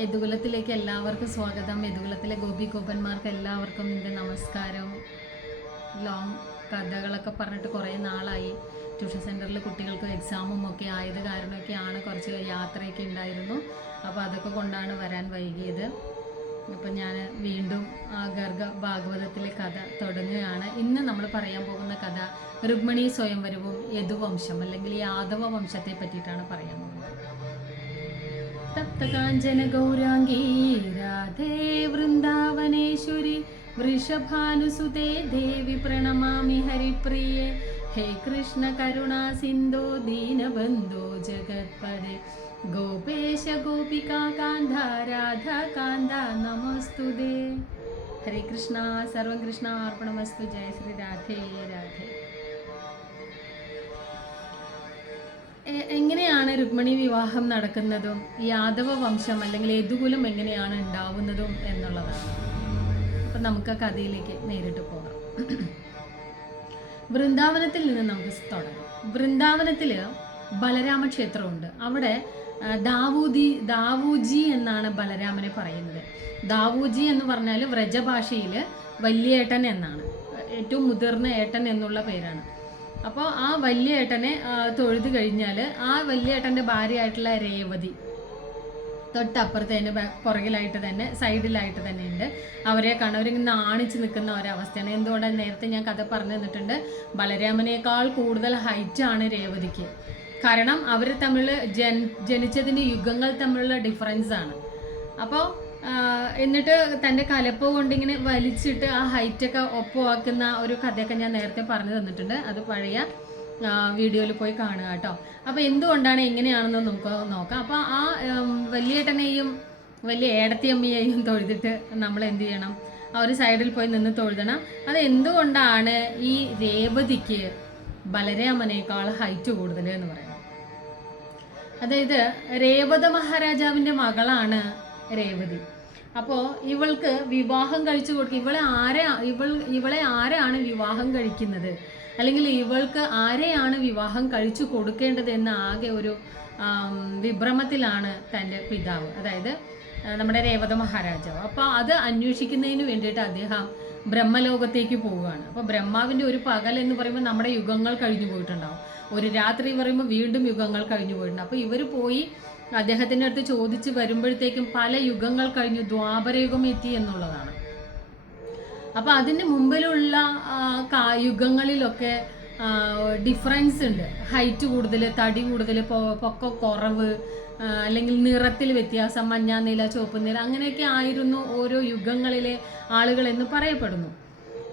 യദുകുലത്തിലേക്ക് എല്ലാവർക്കും സ്വാഗതം. യദുകുലത്തിലെ ഗോപികോപന്മാർക്ക് എല്ലാവർക്കും എൻ്റെ നമസ്കാരം. ലോങ് കഥകളൊക്കെ പറഞ്ഞിട്ട് കുറേ നാളായി. ട്യൂഷൻ സെൻറ്ററിൽ കുട്ടികൾക്ക് എക്സാമും ഒക്കെ ആയത് കാരണമൊക്കെയാണ് കുറച്ച് യാത്രയൊക്കെ ഉണ്ടായിരുന്നു. അപ്പോൾ അതൊക്കെ കൊണ്ടാണ് വരാൻ വൈകിയത്. അപ്പം ഞാൻ വീണ്ടും ഗർഗ ഭാഗവതത്തിലെ കഥ തുടങ്ങുകയാണ്. ഇന്ന് നമ്മൾ പറയാൻ പോകുന്ന കഥ രുക്മിണി സ്വയംവരവും യദുവംശം അല്ലെങ്കിൽ യാദവ വംശത്തെ പറ്റിയിട്ടാണ് പറയാൻ പോകുന്നത്. തപ്തകാഞ്ചന ഗൗരാംഗീ രാധേ വൃന്ദാവനേശ്വരി വൃഷഭാനുസുതേ ദേവി പ്രണമാമി ഹരിപ്രിയേ ഹേ കൃഷ്ണ കരുണാ സിന്ധോ ദീനബന്ധോ ജഗത്പദേ ഗോപേശ ഗോപികാ കാന്ത രാധാ കാന്ത നമസ്തുതേ. ഹരേ കൃഷ്ണ. സർവം കൃഷ്ണ അർപ്പണമസ്തു. ജയ ശ്രീ രാധേ രാധേ. എങ്ങനെയാണ് രുക്മിണി വിവാഹം നടക്കുന്നതും യാദവ വംശം അല്ലെങ്കിൽ യദുകുലം എങ്ങനെയാണ് ഉണ്ടാവുന്നതും എന്നുള്ളതാണ്. അപ്പം നമുക്ക് ആ കഥയിലേക്ക് നേരിട്ട് പോകാം. വൃന്ദാവനത്തിൽ നിന്ന് നമുക്ക് തുടങ്ങാം. വൃന്ദാവനത്തിൽ ബലരാമ ക്ഷേത്രമുണ്ട്. അവിടെ ദാവൂജി എന്നാണ് ബലരാമനെ പറയുന്നത്. ദാവൂജി എന്ന് പറഞ്ഞാൽ വ്രജഭാഷയിൽ വലിയേട്ടൻ എന്നാണ്, ഏറ്റവും മുതിർന്ന ഏട്ടൻ എന്നുള്ള പേരാണ്. അപ്പോൾ ആ വലിയ ഏട്ടനെ തൊഴുത് കഴിഞ്ഞാൽ ആ വലിയ ഏട്ടൻ്റെ ഭാര്യയായിട്ടുള്ള രേവതി തൊട്ടപ്പുറത്ത് തന്നെ പുറകിലായിട്ട് തന്നെ സൈഡിലായിട്ട് തന്നെ ഉണ്ട്. അവരെ അവരിങ്ങനെ നാണിച്ച് നിൽക്കുന്ന ഒരവസ്ഥയാണ്. എന്തുകൊണ്ടാണ് നേരത്തെ ഞാൻ കഥ പറഞ്ഞു തന്നിട്ടുണ്ട്. ബലരാമനേക്കാൾ കൂടുതൽ ഹൈറ്റാണ് രേവതിക്ക്. കാരണം അവർ തമ്മിൽ ജനിച്ചതിൻ്റെ യുഗങ്ങൾ തമ്മിലുള്ള ഡിഫറൻസ് ആണ്. അപ്പോൾ എന്നിട്ട് തൻ്റെ കലപ്പ കൊണ്ടിങ്ങനെ വലിച്ചിട്ട് ആ ഹൈറ്റൊക്കെ ഒപ്പമാക്കുന്ന ഒരു കഥയൊക്കെ ഞാൻ നേരത്തെ പറഞ്ഞു തന്നിട്ടുണ്ട്. അത് പഴയ വീഡിയോയിൽ പോയി കാണുക കേട്ടോ. അപ്പോൾ എന്തുകൊണ്ടാണ് എങ്ങനെയാണെന്ന് നമുക്ക് നോക്കാം. അപ്പോൾ ആ വലിയേട്ടനെയും വലിയ ഏടത്തിയമ്മയെയും തൊഴുതിട്ട് നമ്മൾ എന്ത് ചെയ്യണം, ആ ഒരു സൈഡിൽ പോയി നിന്ന് തൊഴുതണം. അത് എന്തുകൊണ്ടാണ് ഈ രേവതിക്ക് ബലരാമനേക്കാൾ ഹൈറ്റ് കൂടുതൽ എന്ന് പറയുന്നത്. അതായത് രേവത മഹാരാജാവിൻ്റെ മകളാണ് രേവതി. അപ്പോൾ ഇവൾക്ക് വിവാഹം കഴിച്ചു കൊടുക്കുക, ഇവളെ ആരാണ് വിവാഹം കഴിക്കുന്നത്, അല്ലെങ്കിൽ ഇവൾക്ക് ആരെയാണ് വിവാഹം കഴിച്ചു കൊടുക്കേണ്ടത് എന്ന ആകെ ഒരു വിഭ്രമത്തിലാണ് തൻ്റെ പിതാവ്, അതായത് നമ്മുടെ രേവത മഹാരാജാവ്. അപ്പോൾ അത് അന്വേഷിക്കുന്നതിന് വേണ്ടിയിട്ട് അദ്ദേഹം ബ്രഹ്മലോകത്തേക്ക് പോവുകയാണ്. അപ്പോൾ ബ്രഹ്മാവിൻ്റെ ഒരു പകൽ എന്ന് പറയുമ്പോൾ നമ്മുടെ യുഗങ്ങൾ കഴിഞ്ഞു പോയിട്ടുണ്ടാവും, ഒരു രാത്രി പറയുമ്പോൾ വീണ്ടും യുഗങ്ങൾ കഴിഞ്ഞു പോയിട്ടുണ്ട്. അപ്പോൾ ഇവർ പോയി അദ്ദേഹത്തിൻ്റെ അടുത്ത് ചോദിച്ച് വരുമ്പോഴത്തേക്കും പല യുഗങ്ങൾ കഴിഞ്ഞു, ദ്വാപരയുഗം എത്തി എന്നുള്ളതാണ്. അപ്പോൾ അതിന് മുമ്പിലുള്ള യുഗങ്ങളിലൊക്കെ ഡിഫറൻസ് ഉണ്ട്. ഹൈറ്റ് കൂടുതൽ, തടി കൂടുതൽ, പൊക്കം കുറവ്, അല്ലെങ്കിൽ നിറത്തിൽ വ്യത്യാസം, മഞ്ഞ നില, ചുവപ്പ് നില, അങ്ങനെയൊക്കെ ആയിരുന്നു ഓരോ യുഗങ്ങളിലെ ആളുകളെന്ന് പറയപ്പെടുന്നു.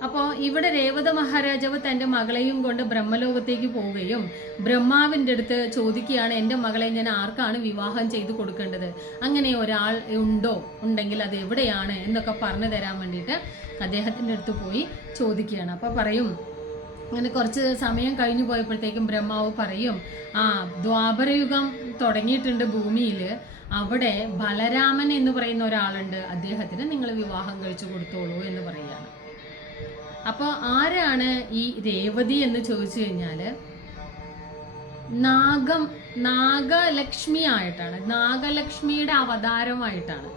അപ്പോൾ ഇവിടെ രേവത മഹാരാജാവ് തൻ്റെ മകളെയും കൊണ്ട് ബ്രഹ്മലോകത്തേക്ക് പോവുകയും ബ്രഹ്മാവിൻ്റെ അടുത്ത് ചോദിക്കുകയാണ്, എൻ്റെ മകളെ ഞാൻ ആർക്കാണ് വിവാഹം ചെയ്തു കൊടുക്കേണ്ടത്, അങ്ങനെ ഒരാൾ ഉണ്ടെങ്കിൽ അത് എവിടെയാണ് എന്നൊക്കെ പറഞ്ഞു തരാൻ വേണ്ടിയിട്ട് അദ്ദേഹത്തിൻ്റെ അടുത്ത് പോയി ചോദിക്കുകയാണ്. അപ്പോൾ പറയും, അങ്ങനെ കുറച്ച് സമയം കഴിഞ്ഞു പോയപ്പോഴത്തേക്കും ബ്രഹ്മാവ് പറയും, ദ്വാപരയുഗം തുടങ്ങിയിട്ടുണ്ട് ഭൂമിയിൽ, അവിടെ ബലരാമൻ എന്ന് പറയുന്ന ഒരാളുണ്ട്, അദ്ദേഹത്തിന് നിങ്ങൾ വിവാഹം കഴിച്ചു കൊടുത്തോളൂ എന്ന് പറയുകയാണ്. അപ്പോൾ ആരാണ് ഈ രേവതി എന്ന് ചോദിച്ചു കഴിഞ്ഞാൽ നാഗലക്ഷ്മി ആയിട്ടാണ്, നാഗലക്ഷ്മിയുടെ അവതാരമായിട്ടാണ്.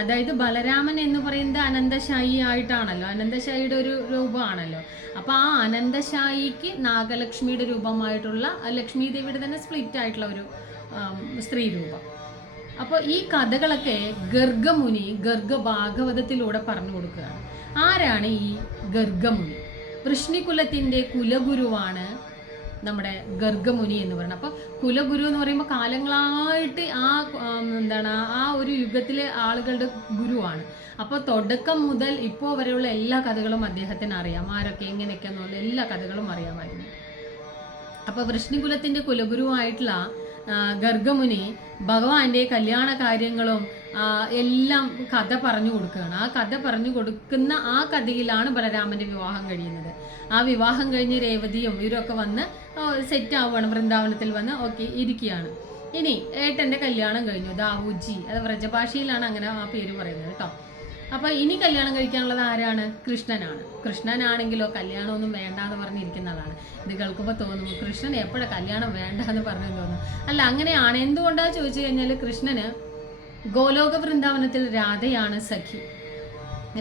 അതായത് ബലരാമൻ എന്ന് പറയുന്നത് അനന്തശായി ആയിട്ടാണല്ലോ, അനന്തശായിയുടെ ഒരു രൂപമാണല്ലോ. അപ്പോൾ ആ അനന്തശായിക്ക് നാഗലക്ഷ്മിയുടെ രൂപമായിട്ടുള്ള ലക്ഷ്മി ദേവിയുടെ തന്നെ സ്പ്ലിറ്റ് ആയിട്ടുള്ള ഒരു സ്ത്രീ രൂപം. അപ്പോൾ ഈ കഥകളൊക്കെ ഗർഗമുനി ഭാഗവതത്തിലൂടെ പറഞ്ഞു കൊടുക്കുകയാണ്. ആരാണ് ഈ ഗർഗമുനി? വൃഷ്ണികുലത്തിൻ്റെ കുലഗുരുവാണ് നമ്മുടെ ഗർഗമുനി എന്ന് പറയുന്നത്. അപ്പോൾ കുലഗുരു എന്ന് പറയുമ്പോൾ കാലങ്ങളായിട്ട് ആ ഒരു യുഗത്തിലെ ആളുകളുടെ ഗുരുവാണ്. അപ്പോൾ തുടക്കം മുതൽ ഇപ്പോൾ വരെയുള്ള എല്ലാ കഥകളും അദ്ദേഹത്തിന് അറിയാം, ആരൊക്കെ എങ്ങനെയൊക്കെയെന്നുള്ള എല്ലാ കഥകളും അറിയാമായിരുന്നു. അപ്പോൾ വൃഷ്ണികുലത്തിൻ്റെ കുലഗുരുവായിട്ടുള്ള ഗർഗമുനി ഭഗവാന്റെ കല്യാണ കാര്യങ്ങളും എല്ലാം കഥ പറഞ്ഞു കൊടുക്കുകയാണ്. ആ കഥ പറഞ്ഞു കൊടുക്കുന്ന ആ കഥയിലാണ് ബലരാമൻ്റെ വിവാഹം കഴിയുന്നത്. ആ വിവാഹം കഴിഞ്ഞ് രേവതിയും ഇവരൊക്കെ വന്ന് സെറ്റ് ആവുകയാണ്, വൃന്ദാവനത്തിൽ വന്ന് ഇരിക്കുകയാണ്. ഇനി ഏട്ടൻ്റെ കല്യാണം കഴിഞ്ഞു, ദാവൂജി, അത് വ്രജഭാഷയിലാണ് അങ്ങനെ ആ പേര് പറയുന്നത് കേട്ടോ. അപ്പോൾ ഇനി കല്യാണം കഴിക്കാനുള്ളത് ആരാണ്? കൃഷ്ണനാണ്. കൃഷ്ണനാണെങ്കിലോ കല്യാണമൊന്നും വേണ്ട എന്ന് പറഞ്ഞിരിക്കുന്ന ആളാണ്. ഇത് കേൾക്കുമ്പോൾ തോന്നും കൃഷ്ണൻ എപ്പോഴാണ് കല്യാണം വേണ്ട എന്ന് പറഞ്ഞു തോന്നും. അല്ല, അങ്ങനെയാണ്. എന്തുകൊണ്ടാണ് ചോദിച്ചു കഴിഞ്ഞാൽ കൃഷ്ണന് ഗോലോക വൃന്ദാവനത്തിൽ രാധയാണ് സഖി,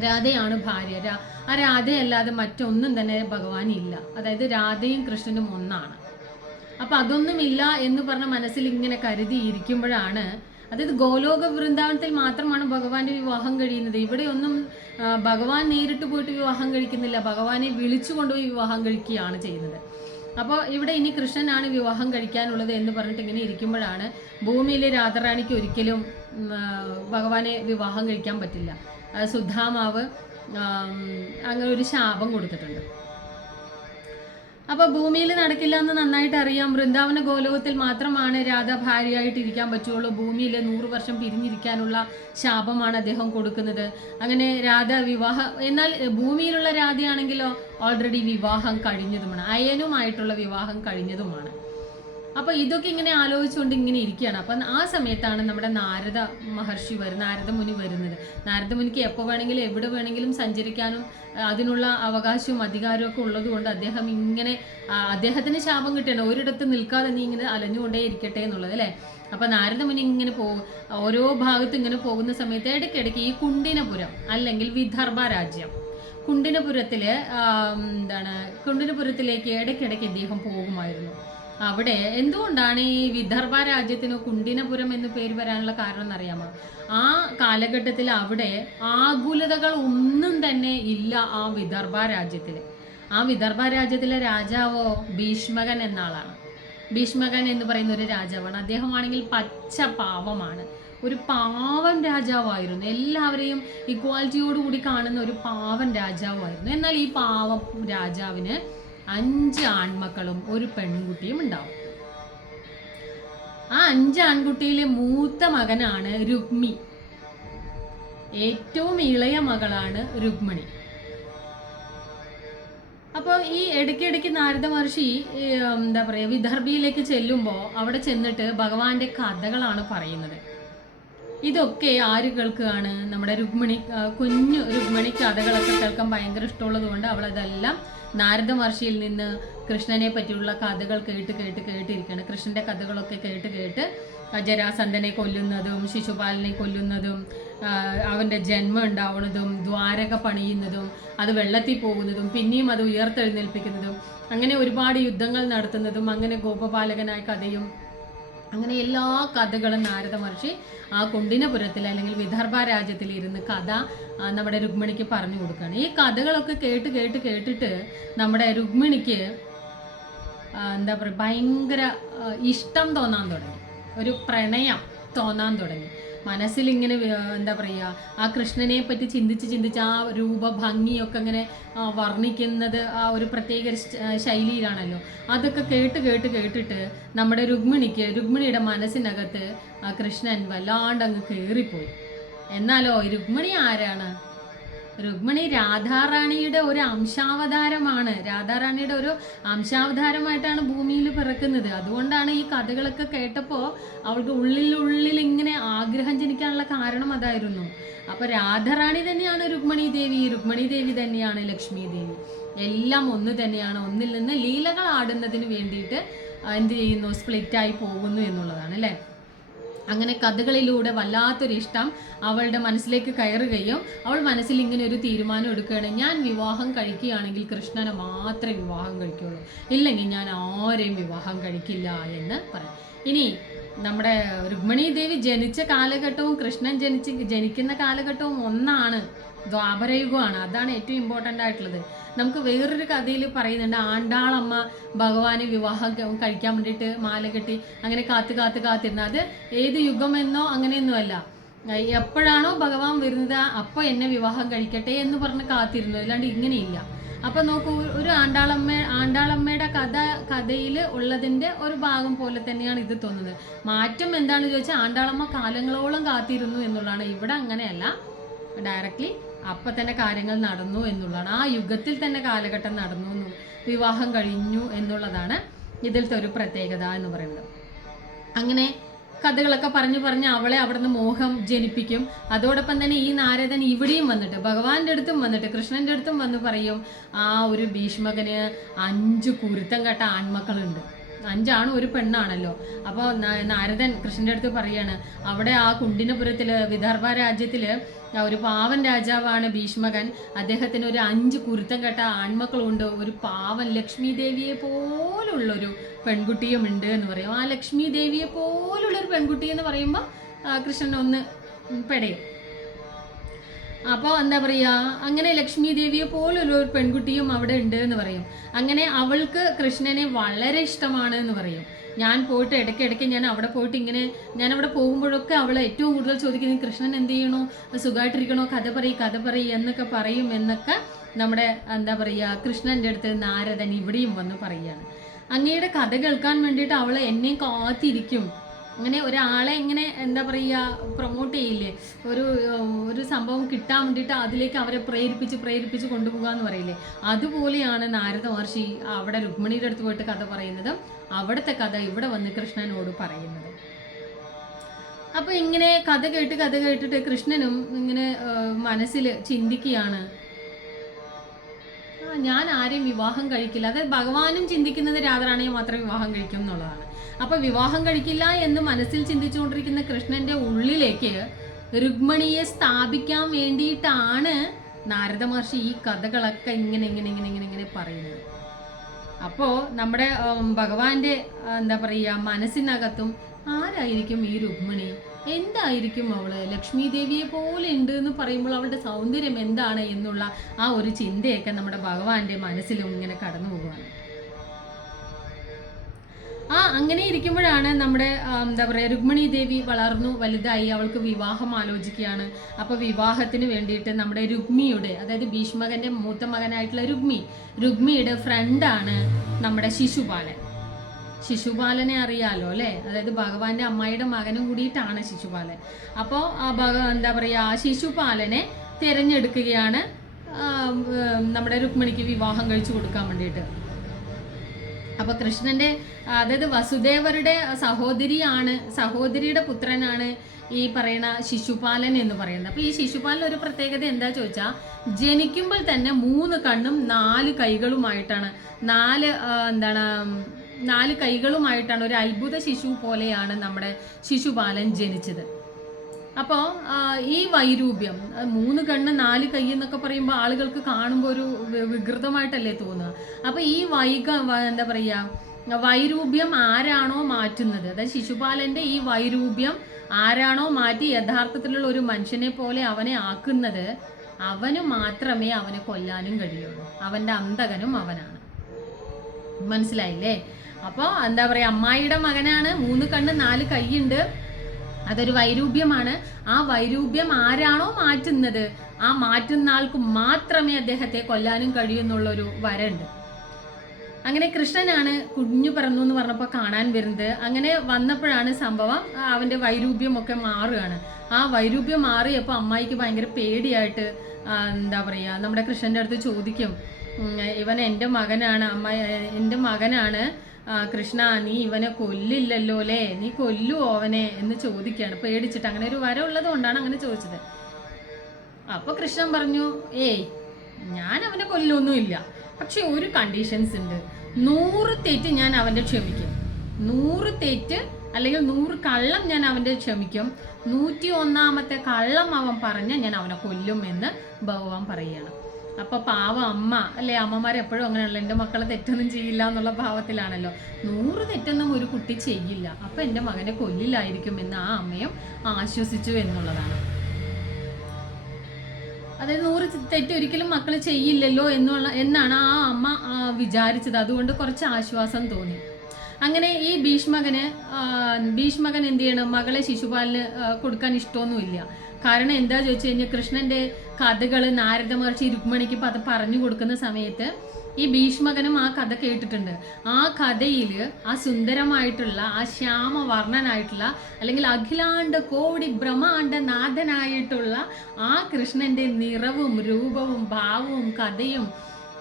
രാധയാണ് ഭാര്യ. ആ രാധയല്ലാതെ മറ്റൊന്നും തന്നെ ഭഗവാൻ ഇല്ല. അതായത് രാധയും കൃഷ്ണനും ഒന്നാണ്. അപ്പം അതൊന്നുമില്ല എന്ന് പറഞ്ഞ മനസ്സിൽ ഇങ്ങനെ കരുതിയിരിക്കുമ്പോഴാണ്, അതായത് ഗോലോക വൃന്ദാവനത്തിൽ മാത്രമാണ് ഭഗവാന്റെ വിവാഹം കഴിയുന്നത്. ഇവിടെ ഒന്നും ഭഗവാൻ നേരിട്ട് പോയിട്ട് വിവാഹം കഴിക്കുന്നില്ല, ഭഗവാനെ വിളിച്ചു കൊണ്ടുപോയി വിവാഹം കഴിക്കുകയാണ് ചെയ്യുന്നത്. അപ്പോൾ ഇവിടെ ഇനി കൃഷ്ണനാണ് വിവാഹം കഴിക്കാനുള്ളത് എന്ന് പറഞ്ഞിട്ട് ഇങ്ങനെ ഇരിക്കുമ്പോഴാണ് ഭൂമിയിലെ രാധാറാണിക്ക് ഒരിക്കലും ഭഗവാനെ വിവാഹം കഴിക്കാൻ പറ്റില്ല. സുധാമാവ് അങ്ങനെ ഒരു ശാപം കൊടുത്തിട്ടുണ്ട്. അപ്പോൾ ഭൂമിയിൽ നടക്കില്ല എന്ന് നന്നായിട്ട് അറിയാം. വൃന്ദാവന ഗോലോകത്തിൽ മാത്രമാണ് രാധ ഭാര്യയായിട്ട് ഇരിക്കാൻ പറ്റുള്ളൂ. ഭൂമിയിൽ 100 വർഷം പിരിഞ്ഞിരിക്കാനുള്ള ശാപമാണ് അദ്ദേഹം കൊടുക്കുന്നത്. അങ്ങനെ രാധ എന്നാൽ ഭൂമിയിലുള്ള രാധയാണെങ്കിലോ ഓൾറെഡി വിവാഹം കഴിഞ്ഞതുമാണ്, അയനുമായിട്ടുള്ള വിവാഹം കഴിഞ്ഞതുമാണ്. അപ്പോൾ ഇതൊക്കെ ഇങ്ങനെ ആലോചിച്ചുകൊണ്ട് ഇങ്ങനെ ഇരിക്കുകയാണ്. അപ്പം ആ സമയത്താണ് നമ്മുടെ നാരദ മുനി വരുന്നത്. നാരദ മുനിക്ക് എപ്പോൾ വേണമെങ്കിലും എവിടെ വേണമെങ്കിലും സഞ്ചരിക്കാനും അതിനുള്ള അവകാശവും അധികാരവും ഒക്കെ ഉള്ളത് കൊണ്ട് അദ്ദേഹത്തിന് ശാപം കിട്ടണം, ഒരിടത്ത് നിൽക്കാതെ നീ ഇങ്ങനെ അലഞ്ഞുകൊണ്ടേ ഇരിക്കട്ടെ എന്നുള്ളത് അല്ലേ. അപ്പം നാരദ മുനി ഇങ്ങനെ ഓരോ ഭാഗത്തും ഇങ്ങനെ പോകുന്ന സമയത്ത് ഇടയ്ക്കിടയ്ക്ക് ഈ കുണ്ടിനപുരം അല്ലെങ്കിൽ വിദർഭ രാജ്യം, കുണ്ടിനപുരത്തിലേക്ക് ഇടയ്ക്കിടയ്ക്ക് ഇദ്ദേഹം പോകുമായിരുന്നു. അവിടെ എന്തുകൊണ്ടാണ് ഈ വിദർഭ രാജ്യത്തിന് കുണ്ടിനപുരം എന്ന് പേര് വരാനുള്ള കാരണം എന്നറിയാമോ? ആ കാലഘട്ടത്തിൽ അവിടെ ആകുലതകൾ ഒന്നും തന്നെ ഇല്ല ആ വിദർഭ രാജ്യത്തിൽ. ആ വിദർഭ രാജ്യത്തിലെ രാജാവോ ഭീഷ്മകൻ എന്ന ആളാണ്. ഭീഷ്മകൻ എന്ന് പറയുന്ന ഒരു രാജാവാണ്. അദ്ദേഹമാണെങ്കിൽ പച്ച പാവമാണ്, ഒരു പാവം രാജാവായിരുന്നു. എല്ലാവരെയും ഇക്വാലിറ്റിയോടുകൂടി കാണുന്ന ഒരു പാവം രാജാവായിരുന്നു. എന്നാൽ ഈ പാവം രാജാവിന് 5 ആൺമക്കളും ഒരു പെൺകുട്ടിയും ഉണ്ടാവും. ആ 5 ആൺകുട്ടിയിലെ മൂത്ത മകനാണ് രുക്മി, ഏറ്റവും ഇളയ മകളാണ് രുക്മിണി. അപ്പോൾ ഈ ഇടയ്ക്കിടയ്ക്ക് നാരദ മഹർഷി വിദർഭയിലേക്ക് ചെല്ലുമ്പോൾ അവിടെ ചെന്നിട്ട് ഭഗവാന്റെ കഥകളാണ് പറയുന്നത്. ഇതൊക്കെ ആര് കേൾക്കുകയാണ്? നമ്മുടെ കുഞ്ഞു രുക്മിണി കഥകളൊക്കെ കേൾക്കാൻ ഭയങ്കര ഇഷ്ടമുള്ളത് കൊണ്ട് അവളതെല്ലാം നാരദ മഹർഷിയിൽ നിന്ന് കൃഷ്ണനെ പറ്റിയുള്ള കഥകൾ കേട്ടിരിക്കുകയാണ്. കൃഷ്ണന്റെ കഥകളൊക്കെ കേട്ട് ജരാസന്ധനെ കൊല്ലുന്നതും ശിശുപാലനെ കൊല്ലുന്നതും അവൻ്റെ ജന്മം ഉണ്ടാവുന്നതും ദ്വാരക പണിയുന്നതും അത് വെള്ളത്തിൽ പോകുന്നതും പിന്നെയും അത് ഉയർത്തെഴുന്നേൽപ്പിക്കുന്നതും അങ്ങനെ ഒരുപാട് യുദ്ധങ്ങൾ നടത്തുന്നതും അങ്ങനെ ഗോപപാലകനായ കഥയും അങ്ങനെ എല്ലാ കഥകളും നാരദ മഹർഷി ആ കുണ്ടിനപുരത്തിൽ അല്ലെങ്കിൽ വിദർഭ രാജ്യത്തിൽ ഇരുന്ന് കഥ നമ്മുടെ രുക്മിണിക്ക് പറഞ്ഞു കൊടുക്കുകയാണ്. ഈ കഥകളൊക്കെ കേട്ടിട്ട് നമ്മുടെ രുക്മിണിക്ക് ഭയങ്കര ഇഷ്ടം തോന്നാൻ തുടങ്ങി, ഒരു പ്രണയം തോന്നാൻ തുടങ്ങി. മനസ്സിലിങ്ങനെ ആ കൃഷ്ണനെ പറ്റി ചിന്തിച്ച് ആ രൂപഭംഗിയൊക്കെ ഇങ്ങനെ വർണ്ണിക്കുന്നത് ആ ഒരു പ്രത്യേക ശൈലിയിലാണല്ലോ. അതൊക്കെ കേട്ടിട്ട് നമ്മുടെ രുക്മിണിയുടെ മനസ്സിനകത്ത് ആ കൃഷ്ണൻ വല്ലാണ്ട് അങ്ങ് കയറിപ്പോയി. എന്നാലോ രുക്മിണി ആരാണ്? രുക്മിണി രാധാറാണിയുടെ ഒരു അംശാവതാരമാണ്. രാധാറാണിയുടെ ഒരു അംശാവതാരമായിട്ടാണ് ഭൂമിയിൽ പിറക്കുന്നത്. അതുകൊണ്ടാണ് ഈ കഥകളൊക്കെ കേട്ടപ്പോൾ അവൾക്ക് ഉള്ളിൽ ഇങ്ങനെ ആഗ്രഹം ജനിക്കാനുള്ള കാരണം അതായിരുന്നു. അപ്പോൾ രാധാറാണി തന്നെയാണ് രുക്മിണി ദേവി തന്നെയാണ് ലക്ഷ്മി ദേവി. എല്ലാം ഒന്ന് തന്നെയാണ്. ഒന്നിൽ നിന്ന് ലീലകൾ ആടുന്നതിന് വേണ്ടിയിട്ട് എന്ത് ചെയ്യുന്നു? സ്പ്ലിറ്റായി പോകുന്നു എന്നുള്ളതാണ് അല്ലേ. അങ്ങനെ കഥകളിലൂടെ വല്ലാത്തൊരിഷ്ടം അവളുടെ മനസ്സിലേക്ക് കയറുകയും അവൾ മനസ്സിൽ ഇങ്ങനെ ഒരു തീരുമാനം എടുക്കുകയാണ്, ഞാൻ വിവാഹം കഴിക്കുകയാണെങ്കിൽ കൃഷ്ണനെ മാത്രമേ വിവാഹം കഴിക്കുകയുള്ളൂ, ഇല്ലെങ്കിൽ ഞാൻ ആരെയും വിവാഹം കഴിക്കില്ല എന്ന് പറയും. ഇനി നമ്മുടെ രുക്മിണി ദേവി ജനിച്ച കാലഘട്ടവും കൃഷ്ണൻ ജനിക്കുന്ന കാലഘട്ടവും ഒന്നാണ്, ദ്വാപരയുഗമാണ്. അതാണ് ഏറ്റവും ഇമ്പോർട്ടൻ്റ് ആയിട്ടുള്ളത്. നമുക്ക് വേറൊരു കഥയിൽ പറയുന്നുണ്ട്, ആണ്ടാളമ്മ ഭഗവാന് വിവാഹം കഴിക്കാൻ വേണ്ടിയിട്ട് മാല കെട്ടി അങ്ങനെ കാത്തിരുന്നത്. അത് ഏത് യുഗമെന്നോ അങ്ങനെയൊന്നും അല്ല, എപ്പോഴാണോ ഭഗവാൻ വരുന്നത് അപ്പോൾ എന്നെ വിവാഹം കഴിക്കട്ടെ എന്ന് പറഞ്ഞ് കാത്തിരുന്നു, അല്ലാണ്ട് ഇങ്ങനെയില്ല. അപ്പം നോക്കൂ, ഒരു ആണ്ടാളമ്മയുടെ കഥയിൽ ഉള്ളതിൻ്റെ ഒരു ഭാഗം പോലെ തന്നെയാണ് ഇത് തോന്നുന്നത്. മാറ്റം എന്താണെന്ന് ചോദിച്ചാൽ ആണ്ടാളമ്മ കാലങ്ങളോളം കാത്തിരുന്നു എന്നുള്ളതാണ്. ഇവിടെ അങ്ങനെയല്ല, ഡയറക്റ്റ്ലി അപ്പം തന്നെ കാര്യങ്ങൾ നടന്നു എന്നുള്ളതാണ്. ആ യുഗത്തിൽ തന്നെ കാലഘട്ടം നടന്നു, വിവാഹം കഴിഞ്ഞു എന്നുള്ളതാണ് ഇതിലത്തെ ഒരു പ്രത്യേകത എന്ന് പറയുന്നത്. അങ്ങനെ കഥകളൊക്കെ പറഞ്ഞ് അവളെ അവിടുന്ന് മോഹം ജനിപ്പിക്കും. അതോടൊപ്പം തന്നെ ഈ നാരദൻ ഇവിടെയും വന്നിട്ട് ഭഗവാന്റെ അടുത്തും വന്നിട്ട് കൃഷ്ണന്റെ അടുത്തും വന്ന് പറയും, ആ ഒരു ഭീഷ്മകന് 5 കുരുത്തം കെട്ട ആൺമക്കളുണ്ട്, 5 ഒരു പെണ്ണാണല്ലോ. അപ്പോൾ നാരദൻ കൃഷ്ണൻ്റെ അടുത്ത് പറയാണ്, അവിടെ ആ കുണ്ടിനപുരത്തിൽ വിദർഭ രാജ്യത്തിൽ ഒരു പാവൻ രാജാവാണ് ഭീഷ്മകൻ. അദ്ദേഹത്തിന് ഒരു 5 കുരുത്തം കെട്ട ആൺമക്കളുണ്ട്. ഒരു പാവൻ ലക്ഷ്മി ദേവിയെ പോലുള്ളൊരു പെൺകുട്ടിയും ഉണ്ട് എന്ന് പറയും. ആ ലക്ഷ്മി ദേവിയെ പോലുള്ളൊരു പെൺകുട്ടി എന്ന് പറയുമ്പോൾ കൃഷ്ണൻ ഒന്ന് പെടയും. അപ്പോൾ എന്താ പറയുക, അങ്ങനെ ലക്ഷ്മി ദേവിയെ പോലൊരു പെൺകുട്ടിയും അവിടെ ഉണ്ട് എന്ന് പറയും. അങ്ങനെ അവൾക്ക് കൃഷ്ണനെ വളരെ ഇഷ്ടമാണ് എന്ന് പറയും. ഞാൻ പോയിട്ട് ഇടയ്ക്കിടയ്ക്ക് ഞാൻ അവിടെ പോയിട്ട് ഇങ്ങനെ ഞാൻ അവിടെ പോകുമ്പോഴൊക്കെ അവൾ ഏറ്റവും കൂടുതൽ ചോദിക്കുന്നത് കൃഷ്ണൻ എന്ത് ചെയ്യണോ, സുഖമായിട്ടിരിക്കണോ, കഥ പറയും എന്നൊക്കെ പറയും എന്നൊക്കെ നമ്മുടെ എന്താ പറയുക കൃഷ്ണൻ്റെ അടുത്ത് നാരദൻ ഇവിടെയും വന്ന് പറയുകയാണ്. അങ്ങയുടെ കഥ കേൾക്കാൻ വേണ്ടിയിട്ട് അവൾ എന്നെ കാത്തിരിക്കും. അങ്ങനെ ഒരാളെ ഇങ്ങനെ എന്താ പറയുക പ്രൊമോട്ട് ചെയ്യില്ലേ, ഒരു സംഭവം കിട്ടാൻ വേണ്ടിയിട്ട് അതിലേക്ക് അവരെ പ്രേരിപ്പിച്ച് കൊണ്ടുപോകുക എന്ന് പറയില്ലേ, അതുപോലെയാണ് നാരദ മഹർഷി അവിടെ രുക്മിണിയുടെ അടുത്ത് പോയിട്ട് കഥ പറയുന്നത്, അവിടുത്തെ കഥ ഇവിടെ വന്ന് കൃഷ്ണനോട് പറയുന്നത്. അപ്പോൾ ഇങ്ങനെ കഥ കേട്ടിട്ട് കൃഷ്ണനും ഇങ്ങനെ മനസ്സിൽ ചിന്തിക്കുകയാണ്, ഞാൻ ആരെയും വിവാഹം കഴിക്കില്ല. അതായത് ഭഗവാനും ചിന്തിക്കുന്നത് രാധാറാണിയെ മാത്രമേ വിവാഹം കഴിക്കും എന്നുള്ളതാണ്. അപ്പോൾ വിവാഹം കഴിക്കില്ല എന്ന് മനസ്സിൽ ചിന്തിച്ചുകൊണ്ടിരിക്കുന്ന കൃഷ്ണന്റെ ഉള്ളിലേക്ക് രുക്മിണിയെ സ്ഥാപിക്കാൻ വേണ്ടിയിട്ടാണ് നാരദ മഹർഷി ഈ കഥകളൊക്കെ ഇങ്ങനെ പറയുന്നത്. അപ്പോൾ നമ്മുടെ ഭഗവാന്റെ എന്താ പറയുക മനസ്സിനകത്തും ആരായിരിക്കും ഈ രുക്മിണി, എന്തായിരിക്കും അവള്, ലക്ഷ്മി ദേവിയെ പോലെ ഉണ്ട് എന്ന് പറയുമ്പോൾ അവളുടെ സൗന്ദര്യം എന്താണ് എന്നുള്ള ആ ഒരു ചിന്തയൊക്കെ നമ്മുടെ ഭഗവാന്റെ മനസ്സിലും ഇങ്ങനെ കടന്നു പോകുകയാണ്. അങ്ങനെ ഇരിക്കുമ്പോഴാണ് നമ്മുടെ എന്താ പറയുക രുക്മിണി ദേവി വളർന്നു വലുതായി, അവൾക്ക് വിവാഹം ആലോചിക്കുകയാണ്. അപ്പോൾ വിവാഹത്തിന് വേണ്ടിയിട്ട് നമ്മുടെ രുക്മിയുടെ, അതായത് ഭീഷ്മകന്റെ മൂത്ത മകനായിട്ടുള്ള രുക്മിയുടെ ഫ്രണ്ടാണ് നമ്മുടെ ശിശുപാലനെ അറിയാലോ അല്ലേ, അതായത് ഭഗവാന്റെ അമ്മായിയുടെ മകനും കൂടിയിട്ടാണ് ശിശുപാലൻ. അപ്പോൾ എന്താ പറയുക ശിശുപാലനെ തിരഞ്ഞെടുക്കുകയാണ് നമ്മുടെ രുക്മിണിക്ക് വിവാഹം കഴിച്ചു കൊടുക്കാൻ വേണ്ടിയിട്ട്. അപ്പോൾ കൃഷ്ണന്റെ അതായത് വസുദേവരുടെ സഹോദരിയുടെ പുത്രനാണ് ഈ പറയുന്ന ശിശുപാലൻ എന്ന് പറയുന്നത്. അപ്പോൾ ഈ ശിശുപാലൻ ഒരു പ്രത്യേകത എന്താ ചോദിച്ചാൽ, ജനിക്കുമ്പോൾ തന്നെ 3 കണ്ണും 4 കൈകളുമായിട്ടാണ് 4 കൈകളുമായിട്ടാണ് ഒരു അത്ഭുത ശിശു പോലെയാണ് നമ്മുടെ ശിശുപാലൻ ജനിച്ചത്. അപ്പോൾ ഈ വൈരൂപ്യം 3 കണ്ണ് 4 കൈ എന്നൊക്കെ പറയുമ്പോൾ ആളുകൾക്ക് കാണുമ്പോൾ ഒരു വികൃതമായിട്ടല്ലേ തോന്നുക. അപ്പോൾ ഈ എന്താ പറയുക വൈരൂപ്യം ആരാണോ മാറ്റുന്നത്, അതായത് ശിശുപാലൻ്റെ ഈ വൈരൂപ്യം ആരാണോ മാറ്റി യഥാർത്ഥത്തിലുള്ള ഒരു മനുഷ്യനെ പോലെ അവനെ ആക്കുന്നത്, അവന് മാത്രമേ അവനെ കൊല്ലാനും കഴിയുള്ളൂ. അവൻ്റെ അന്തകനും അവനാണ്. മനസ്സിലായില്ലേ? അപ്പോൾ എന്താ പറയുക അമ്മായിയുടെ മകനാണ്, 3 കണ്ണ് 4 കൈയുണ്ട്, അതൊരു വൈരൂപ്യമാണ്. ആ വൈരൂപ്യം ആരാണോ മാറ്റുന്നത്, ആ മാറ്റുന്ന ആൾക്ക് മാത്രമേ അദ്ദേഹത്തെ കൊല്ലാനും കഴിയുന്നുള്ളൊരു വരണ്ട്. അങ്ങനെ കൃഷ്ണനാണ് കുഞ്ഞു പിറന്നു എന്ന് പറഞ്ഞപ്പോൾ കാണാൻ വരുന്നത്. അങ്ങനെ വന്നപ്പോഴാണ് സംഭവം അവൻ്റെ വൈരൂപ്യമൊക്കെ മാറുകയാണ്. ആ വൈരൂപ്യം മാറിയപ്പോൾ അമ്മായിക്ക് ഭയങ്കര പേടിയായിട്ട് എന്താ പറയുക നമ്മുടെ കൃഷ്ണൻ്റെ അടുത്ത് ചോദിക്കും, ഇവൻ എൻ്റെ മകനാണ് എൻ്റെ മകനാണ് കൃഷ്ണ, നീ ഇവനെ കൊല്ലില്ലല്ലോ അല്ലേ, നീ കൊല്ലുവോ അവനെ എന്ന് ചോദിക്കുകയാണ് പേടിച്ചിട്ട്. അങ്ങനെ ഒരു വരം ഉള്ളത് കൊണ്ടാണ് അങ്ങനെ ചോദിച്ചത്. അപ്പോൾ കൃഷ്ണൻ പറഞ്ഞു, ഞാൻ അവനെ കൊല്ലൊന്നുമില്ല, പക്ഷെ ഒരു കണ്ടീഷൻസ് ഉണ്ട്. 100 തെറ്റ് ഞാൻ അവൻ്റെ ക്ഷമിക്കും, 100 തെറ്റ് അല്ലെങ്കിൽ 100 കള്ളം ഞാൻ അവൻ്റെ ക്ഷമിക്കും, 101ാമത്തെ കള്ളം അവൻ പറഞ്ഞാൽ ഞാൻ അവനെ കൊല്ലും എന്ന് ഭഗവാൻ പറയുകയാണ്. അപ്പോൾ പാവം അമ്മ അല്ലേ, അമ്മമാർ എപ്പോഴും അങ്ങനെയല്ല, എൻ്റെ മക്കളെ തെറ്റൊന്നും ചെയ്യില്ല എന്നുള്ള ഭാവത്തിലാണല്ലോ. 100 തെറ്റൊന്നും ഒരു കുട്ടി ചെയ്യില്ല, അപ്പം എൻ്റെ മകനെ കൊല്ലില്ലായിരിക്കും എന്ന് ആ അമ്മയും ആശ്വസിച്ചു എന്നുള്ളതാണ്. അതായത് 100 തെറ്റ് ഒരിക്കലും മക്കൾ ചെയ്യില്ലല്ലോ എന്നാണ് ആ അമ്മ വിചാരിച്ചത്. അതുകൊണ്ട് കുറച്ച് ആശ്വാസം തോന്നി. അങ്ങനെ ഈ ഭീഷ്മകൻ എന്ത് ചെയ്യണം, മകളെ ശിശുപാലിന് കൊടുക്കാൻ ഇഷ്ടമൊന്നുമില്ല. കാരണം എന്താ ചോദിച്ചു കഴിഞ്ഞാൽ കൃഷ്ണന്റെ കഥകൾ നാരദ മഹർഷി രുക്മിണിക്ക് അത് പറഞ്ഞു കൊടുക്കുന്ന സമയത്ത് ഈ ഭീഷ്മകനും ആ കഥ കേട്ടിട്ടുണ്ട്. ആ കഥയിൽ ആ സുന്ദരമായിട്ടുള്ള ആ ശ്യാമവർണ്ണനായിട്ടുള്ള അല്ലെങ്കിൽ അഖിലാണ്ട കോടി ബ്രഹ്മാണ്ട നാഥനായിട്ടുള്ള ആ കൃഷ്ണന്റെ നിറവും രൂപവും ഭാവവും കഥയും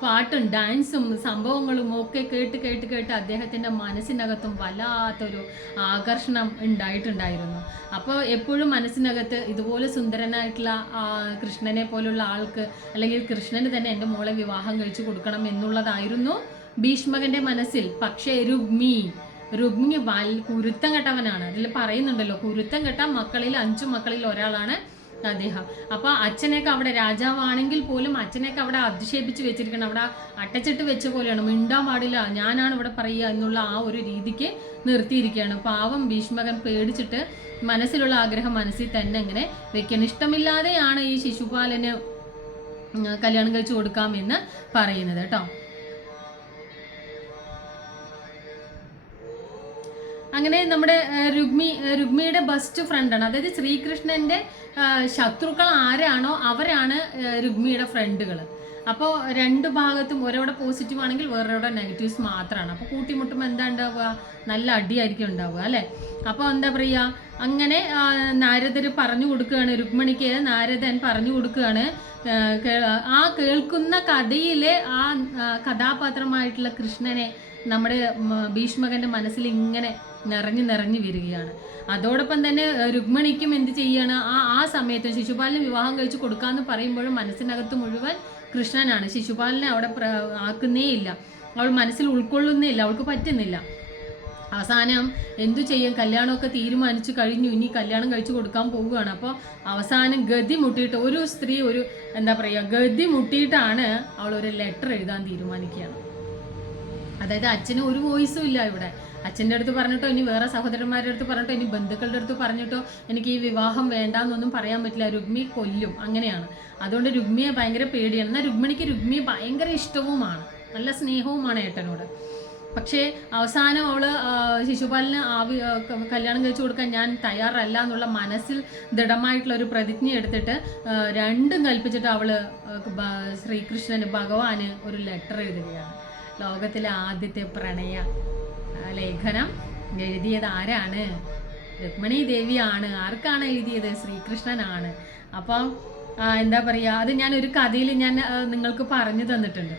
പാട്ടും ഡാൻസും സംഭവങ്ങളും ഒക്കെ കേട്ട് അദ്ദേഹത്തിൻ്റെ മനസ്സിനകത്തും വല്ലാത്തൊരു ആകർഷണം ഉണ്ടായിട്ടുണ്ടായിരുന്നു. അപ്പോൾ എപ്പോഴും മനസ്സിനകത്ത് ഇതുപോലെ സുന്ദരനായിട്ടുള്ള കൃഷ്ണനെ പോലുള്ള ആൾക്ക് അല്ലെങ്കിൽ കൃഷ്ണന് തന്നെ എൻ്റെ മോളെ വിവാഹം കഴിച്ചു കൊടുക്കണം എന്നുള്ളതായിരുന്നു ഭീഷ്മകന്റെ മനസ്സിൽ. പക്ഷേ രുക്മി രുക്മിണി കുരുത്തം കെട്ടവനാണ്. അതിൽ പറയുന്നുണ്ടല്ലോ, കുരുത്തം കെട്ട മക്കളിൽ 5 മക്കളിൽ ഒരാളാണ് അദ്ദേഹം. അപ്പോൾ അച്ഛനെയൊക്കെ അവിടെ രാജാവാണെങ്കിൽ പോലും അച്ഛനെയൊക്കെ അവിടെ അധിക്ഷേപിച്ച് വെച്ചിരിക്കണം, അവിടെ അട്ടച്ചിട്ട് വെച്ച പോലെയാണ്. മിണ്ടാൻ പാടില്ല, ഞാനാണ് ഇവിടെ പറയുക എന്നുള്ള ആ ഒരു രീതിക്ക് നിർത്തിയിരിക്കുകയാണ്. പാവം ഭീഷ്മകൻ പേടിച്ചിട്ട് മനസ്സിലുള്ള ആഗ്രഹം മനസ്സിൽ തന്നെ ഇങ്ങനെ വെക്കണം. ഇഷ്ടമില്ലാതെയാണ് ഈ ശിശുപാലന് കല്യാണം കഴിച്ചു കൊടുക്കാമെന്ന് പറയുന്നത് കേട്ടോ. അങ്ങനെ നമ്മുടെ രുക്മിയുടെ ബെസ്റ്റ് ഫ്രണ്ടാണ്, അതായത് ശ്രീകൃഷ്ണന്റെ ശത്രുക്കൾ ആരാണോ അവരാണ് രുക്മിയുടെ ഫ്രണ്ടുകൾ. അപ്പോൾ 2 ഭാഗത്തും ഒരവിടെ പോസിറ്റീവ് ആണെങ്കിൽ വേറൊരാവിടെ നെഗറ്റീവ്സ് മാത്രമാണ്. അപ്പോൾ കൂട്ടിമുട്ടുമ്പോൾ എന്താ ഉണ്ടാവുക, നല്ല അടിയായിരിക്കും ഉണ്ടാവുക അല്ലേ. അപ്പോൾ എന്താ പറയുക, അങ്ങനെ നാരദർ പറഞ്ഞു കൊടുക്കുകയാണ്, രുക്മിണിക്ക് നാരദൻ പറഞ്ഞു കൊടുക്കുകയാണ്, ആ കേൾക്കുന്ന കഥയിലെ ആ കഥാപാത്രമായിട്ടുള്ള കൃഷ്ണനെ നമ്മുടെ ഭീഷ്മകന്റെ മനസ്സിൽ ഇങ്ങനെ നിറഞ്ഞു വരികയാണ്. അതോടൊപ്പം തന്നെ രുക്മിണിക്കും എന്ത് ചെയ്യാണ്, ആ സമയത്ത് ശിശുപാലിന് വിവാഹം കഴിച്ച് കൊടുക്കാമെന്ന് പറയുമ്പോഴും മനസ്സിനകത്ത് മുഴുവൻ കൃഷ്ണനാണ്. ശിശുപാലിനെ അവിടെ ആക്കുന്നേ ഇല്ല, അവൾ മനസ്സിൽ ഉൾക്കൊള്ളുന്നേ ഇല്ല, അവൾക്ക് പറ്റുന്നില്ല. അവസാനം എന്തു ചെയ്യും, കല്യാണമൊക്കെ തീരുമാനിച്ചു കഴിഞ്ഞു, ഇനി കല്യാണം കഴിച്ചു കൊടുക്കാൻ പോവുകയാണ്. അപ്പോൾ അവസാനം ഗതി മുട്ടിയിട്ട് ഒരു സ്ത്രീ എന്താ പറയുക, ഗതി മുട്ടിയിട്ടാണ് അവൾ ഒരു ലെറ്റർ എഴുതാൻ തീരുമാനിക്കുകയാണ്. അതായത് അച്ഛന് ഒരു വോയിസും ഇല്ല ഇവിടെ. അച്ഛൻ്റെ അടുത്ത് പറഞ്ഞിട്ടോ, ഇനി വേറെ സഹോദരന്മാരുടെ അടുത്ത് പറഞ്ഞിട്ടോ, ഇനി ബന്ധുക്കളുടെ അടുത്ത് പറഞ്ഞിട്ടോ എനിക്ക് ഈ വിവാഹം വേണ്ടാന്നൊന്നും പറയാൻ പറ്റില്ല, രുക്മി കൊല്ലും, അങ്ങനെയാണ്. അതുകൊണ്ട് രുക്മിയെ ഭയങ്കര പേടിയാണ്. എന്നാൽ രുക്മിയെ ഭയങ്കര ഇഷ്ടവുമാണ്, നല്ല സ്നേഹവുമാണ് ഏട്ടനോട്. പക്ഷേ അവസാനം അവള് ശിശുപാലിന് കല്യാണം കഴിച്ചു കൊടുക്കാൻ ഞാൻ തയ്യാറല്ല എന്നുള്ള മനസ്സിൽ ദൃഢമായിട്ടുള്ള ഒരു പ്രതിജ്ഞ എടുത്തിട്ട് 2 കൽപ്പിച്ചിട്ട് അവള് ശ്രീകൃഷ്ണന് ഭഗവാന് ഒരു ലെറ്റർ എഴുതുകയാണ്. ലോകത്തിലെ ആദ്യത്തെ പ്രണയ ലേഖനം എഴുതിയത് ആരാണ്? രുക്മിണി ദേവിയാണ്. ആർക്കാണ് എഴുതിയത്? ശ്രീകൃഷ്ണനാണ്. അപ്പം എന്താ പറയുക, അത് ഞാൻ ഒരു കഥയിൽ ഞാൻ നിങ്ങൾക്ക് പറഞ്ഞു തന്നിട്ടുണ്ട്.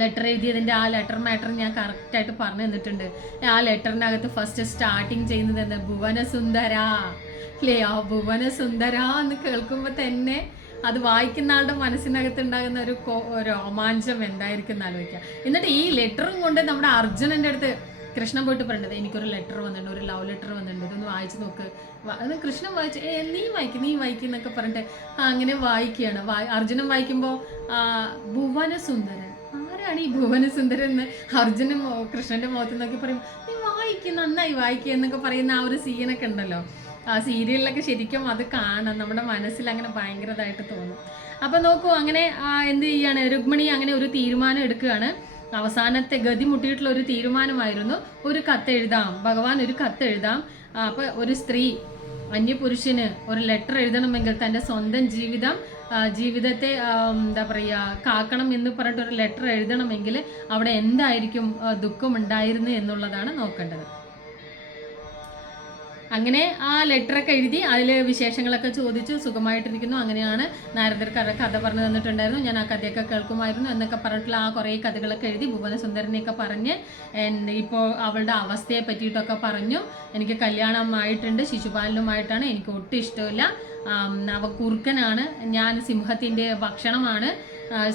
ലെറ്റർ എഴുതിയതിൻ്റെ ആ ലെറ്റർ മാറ്റർ ഞാൻ കറക്റ്റായിട്ട് പറഞ്ഞു തന്നിട്ടുണ്ട്. ആ ലെറ്ററിനകത്ത് ഫസ്റ്റ് സ്റ്റാർട്ടിങ് ചെയ്യുന്നത് എന്താ, ഭുവനസുന്ദര അല്ലേ. ആ ഭുവനസുന്ദര എന്ന് കേൾക്കുമ്പോൾ തന്നെ അത് വായിക്കുന്ന ആളുടെ മനസ്സിനകത്ത് ഉണ്ടാകുന്ന ഒരു രോമാഞ്ചം എന്തായിരിക്കും എന്ന് ആലോചിക്കുക. എന്നിട്ട് ഈ ലെറ്ററും കൊണ്ട് നമ്മുടെ അർജുനൻ്റെ അടുത്ത് കൃഷ്ണൻ പോയിട്ട് പറയേണ്ടത്, എനിക്കൊരു ലെറ്റർ വന്നിട്ടുണ്ട്, ഒരു ലവ് ലെറ്റർ വന്നിട്ടുണ്ട്, ഇതൊന്ന് വായിച്ച് നോക്ക്. അത് കൃഷ്ണൻ വായിച്ച് നീ വായിക്കും എന്നൊക്കെ പറഞ്ഞിട്ട് അങ്ങനെ വായിക്കുകയാണ്. അർജുനൻ വായിക്കുമ്പോൾ ഭുവനസുന്ദരൻ, ആരാണ് ഈ ഭുവനസുന്ദരൻ എന്ന് അർജുനൻ കൃഷ്ണന്റെ മുഖത്ത് നോക്കി പറയും, നീ വായിക്കും, നന്നായി വായിക്കുക എന്നൊക്കെ പറയുന്ന ആ ഒരു സീനൊക്കെ ഉണ്ടല്ലോ, ആ സീരിയലിലൊക്കെ ശരിക്കും അത് കാണാം, നമ്മുടെ മനസ്സിൽ അങ്ങനെ ഭയങ്കരമായിട്ട് തോന്നും. അപ്പം നോക്കൂ, അങ്ങനെ എന്ത് ചെയ്യാണ്, രുക്മിണി അങ്ങനെ ഒരു തീരുമാനം എടുക്കുകയാണ്. അവസാനത്തെ ഗതി മുട്ടിയിട്ടുള്ള ഒരു തീരുമാനമായിരുന്നു, ഒരു കത്തെഴുതാം, ഭഗവാൻ ഒരു കത്തെഴുതാം. അപ്പോൾ ഒരു സ്ത്രീ അന്യപുരുഷന് ഒരു ലെറ്റർ എഴുതണമെങ്കിൽ തൻ്റെ സ്വന്തം ജീവിതത്തെ എന്താ പറയുക കാക്കണം എന്ന് പറഞ്ഞിട്ട് ഒരു ലെറ്റർ എഴുതണമെങ്കിൽ അവിടെ എന്തായിരിക്കും ദുഃഖമുണ്ടായിരുന്നു എന്നുള്ളതാണ് നോക്കേണ്ടത്. അങ്ങനെ ആ ലെറ്ററൊക്കെ എഴുതി അതിൽ വിശേഷങ്ങളൊക്കെ ചോദിച്ചു, സുഖമായിട്ടിരിക്കുന്നു, അങ്ങനെയാണ് നാരദർ കഥ പറഞ്ഞു തന്നിട്ടുണ്ടായിരുന്നു, ഞാൻ ആ കഥയൊക്കെ കേൾക്കുമായിരുന്നു എന്നൊക്കെ പറഞ്ഞിട്ടുള്ള ആ കുറേ കഥകളൊക്കെ എഴുതി ഭുവനസുന്ദരനെയൊക്കെ പറഞ്ഞ് ഇപ്പോൾ അവളുടെ അവസ്ഥയെ പറ്റിയിട്ടൊക്കെ പറഞ്ഞു. എനിക്ക് കല്യാണമായിട്ടുണ്ട്, ശിശുപാലനുമായിട്ടാണ്, എനിക്ക് ഒട്ടും ഇഷ്ടമില്ല, അവ കുറുക്കനാണ്, ഞാൻ സിംഹത്തിൻ്റെ ഭക്ഷണമാണ്,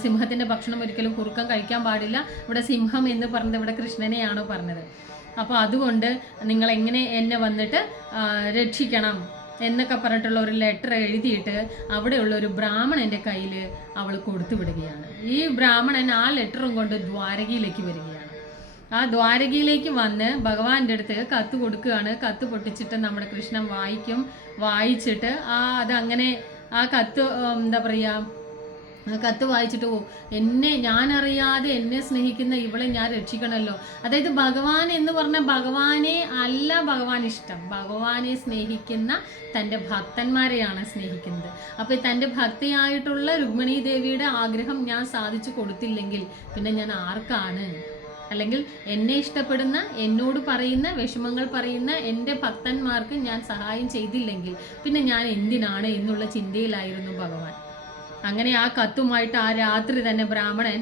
സിംഹത്തിൻ്റെ ഭക്ഷണം ഒരിക്കലും കുറുക്കൻ കഴിക്കാൻ പാടില്ല. ഇവിടെ സിംഹം എന്ന് പറഞ്ഞത് ഇവിടെ കൃഷ്ണനെയാണോ പറഞ്ഞത്? അപ്പോൾ അതുകൊണ്ട് നിങ്ങൾ എങ്ങനെ എന്നെ വന്നിട്ട് രക്ഷിക്കണം എന്നൊക്കെ പറഞ്ഞിട്ടുള്ള ഒരു ലെറ്റർ എഴുതിയിട്ട് അവിടെയുള്ള ഒരു ബ്രാഹ്മണൻ്റെ കയ്യിൽ അവൾ കൊടുത്തു വിടുകയാണ്. ഈ ബ്രാഹ്മണൻ ആ ലെറ്ററും കൊണ്ട് ദ്വാരകയിലേക്ക് വരികയാണ്. ആ ദ്വാരകയിലേക്ക് വന്ന് ഭഗവാന്റെ അടുത്ത് കത്ത് കൊടുക്കുകയാണ്. കത്ത് പൊട്ടിച്ചിട്ട് നമ്മുടെ കൃഷ്ണൻ വായിച്ചിട്ട് അതങ്ങനെ ആ കത്ത് എന്താ പറയുക, കത്ത് വായിച്ചിട്ട് ഞാനറിയാതെ എന്നെ സ്നേഹിക്കുന്ന ഇവളെ ഞാൻ രക്ഷിക്കണമല്ലോ. അതായത് ഭഗവാൻ എന്ന് പറഞ്ഞാൽ ഭഗവാനെ അല്ല ഭഗവാൻ ഇഷ്ടം, ഭഗവാനെ സ്നേഹിക്കുന്ന തൻ്റെ ഭക്തന്മാരെയാണ് സ്നേഹിക്കുന്നത്. അപ്പോൾ തൻ്റെ ഭക്തിയായിട്ടുള്ള രുക്മിണി ദേവിയുടെ ആഗ്രഹം ഞാൻ സാധിച്ചു കൊടുത്തില്ലെങ്കിൽ പിന്നെ ഞാൻ ആർക്കാണ്? അല്ലെങ്കിൽ എന്നെ ഇഷ്ടപ്പെടുന്ന, എന്നോട് പറയുന്ന, വിഷമങ്ങൾ പറയുന്ന എൻ്റെ ഭക്തന്മാർക്ക് ഞാൻ സഹായം ചെയ്തില്ലെങ്കിൽ പിന്നെ ഞാൻ എന്തിനാണ് എന്നുള്ള ചിന്തയിലായിരുന്നു ഭഗവാൻ. അങ്ങനെ ആ കത്തുമായിട്ട് ആ രാത്രി തന്നെ ബ്രാഹ്മണൻ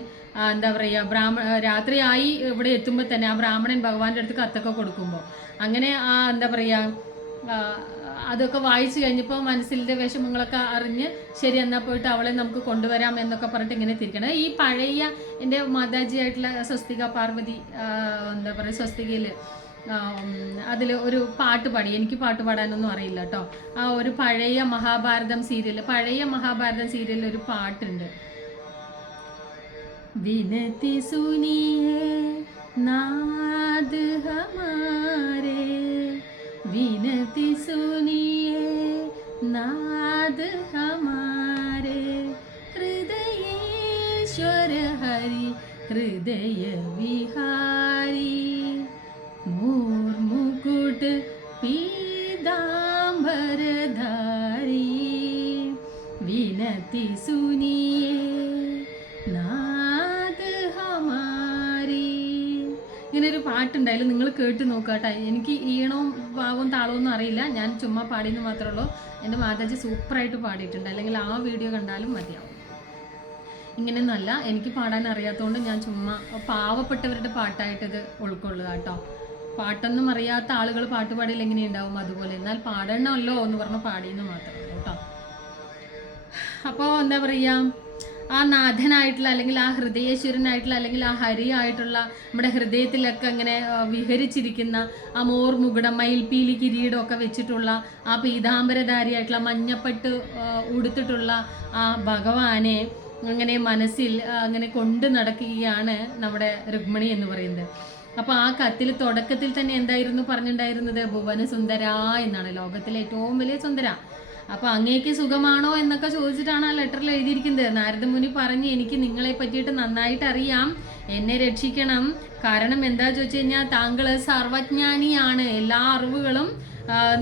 എന്താ പറയുക, രാത്രിയായി ഇവിടെ എത്തുമ്പോൾ തന്നെ ആ ബ്രാഹ്മണൻ ഭഗവാന്റെ അടുത്ത് കത്തൊക്കെ കൊടുക്കുമ്പോൾ അങ്ങനെ എന്താ പറയുക, അതൊക്കെ വായിച്ചു കഴിഞ്ഞപ്പോൾ മനസ്സിൻ്റെ വിഷമങ്ങളൊക്കെ അറിഞ്ഞ് ശരി എന്നാൽ പോയിട്ട് അവളെ നമുക്ക് കൊണ്ടുവരാം എന്നൊക്കെ പറഞ്ഞിട്ട് ഇങ്ങനെ തിരിക്കണം. ഈ പഴയ എൻ്റെ മാതാജിയായിട്ടുള്ള സ്വസ്തിക പാർവതി എന്താ പറയുക, സ്വസ്തികയിൽ അതിൽ ഒരു പാട്ട് പാടി. എനിക്ക് പാട്ട് പാടാനൊന്നും അറിയില്ല കേട്ടോ. ആ ഒരു പഴയ മഹാഭാരതം സീരിയലിൽ ഒരു പാട്ടുണ്ട്. വിനതി സുനിയേ നാദ് ഹമാരേ, വിനതി സുനിയേ നാദ് ഹമാരേ, ഹൃദയേശ്വര ഹരി ഹൃദയ വിഹാരി, मोर मुकुट पीतांबरधारी, विनती सुनिए नाद हमारी. ഇങ്ങനൊരു പാട്ടുണ്ടായാലും നിങ്ങൾ കേട്ട് നോക്കാട്ടെ. എനിക്ക് ഈണവും ഭാവവും താളവും അറിയില്ല, ഞാൻ ചുമ്മാ പാടിയെന്ന് മാത്രമേ ഉള്ളൂ. എൻ്റെ മാതാജി സൂപ്പറായിട്ട് പാടിയിട്ടുണ്ട്, അല്ലെങ്കിൽ ആ വീഡിയോ കണ്ടാലും മതിയാവും. ഇങ്ങനെയൊന്നുമല്ല, എനിക്ക് പാടാൻ അറിയാത്തതുകൊണ്ട് ഞാൻ ചുമ്മാ പാവപ്പെട്ടവരുടെ പാട്ടായിട്ടിത് ഉൾക്കൊള്ളുക കേട്ടോ. പാട്ടൊന്നും അറിയാത്ത ആളുകൾ പാട്ട് പാടിയിൽ എങ്ങനെയുണ്ടാവും അതുപോലെ. എന്നാൽ പാടണമല്ലോ എന്ന് പറഞ്ഞ് പാടിയെന്ന് മാത്രമേ ഉള്ളൂ കേട്ടോ. അപ്പോൾ എന്താ പറയുക, ആ നാഥനായിട്ടുള്ള അല്ലെങ്കിൽ ആ ഹൃദയേശ്വരനായിട്ടുള്ള അല്ലെങ്കിൽ ആ ഹരിയായിട്ടുള്ള നമ്മുടെ ഹൃദയത്തിലൊക്കെ ഇങ്ങനെ വിഹരിച്ചിരിക്കുന്ന ആ മോർ മുകുടം, മയിൽപ്പീലി കിരീടമൊക്കെ വെച്ചിട്ടുള്ള ആ പീതാംബരധാരിയായിട്ടുള്ള മഞ്ഞപ്പെട്ട് ഉടുത്തിട്ടുള്ള ആ ഭഗവാനെ അങ്ങനെ മനസ്സിൽ അങ്ങനെ കൊണ്ട് നടക്കുകയാണ് നമ്മുടെ രുക്മിണി എന്ന് പറയുന്നത്. അപ്പോൾ ആ കത്തിൽ തുടക്കത്തിൽ തന്നെ എന്തായിരുന്നു പറഞ്ഞിട്ടുണ്ടായിരുന്നത്? ഭുവന സുന്ദര എന്നാണ്, ലോകത്തിലെ ഏറ്റവും വലിയ സുന്ദര. അപ്പോൾ അങ്ങേക്ക് സുഖമാണോ എന്നൊക്കെ ചോദിച്ചിട്ടാണ് ആ ലെറ്ററിൽ എഴുതിയിരിക്കുന്നത്. നാരദമുനി പറഞ്ഞ്, എനിക്ക് നിങ്ങളെ പറ്റിയിട്ട് നന്നായിട്ട് അറിയാം, എന്നെ രക്ഷിക്കണം. കാരണം എന്താ ചോദിച്ചു കഴിഞ്ഞാൽ, താങ്കൾ സർവജ്ഞാനിയാണ്, എല്ലാ അറിവുകളും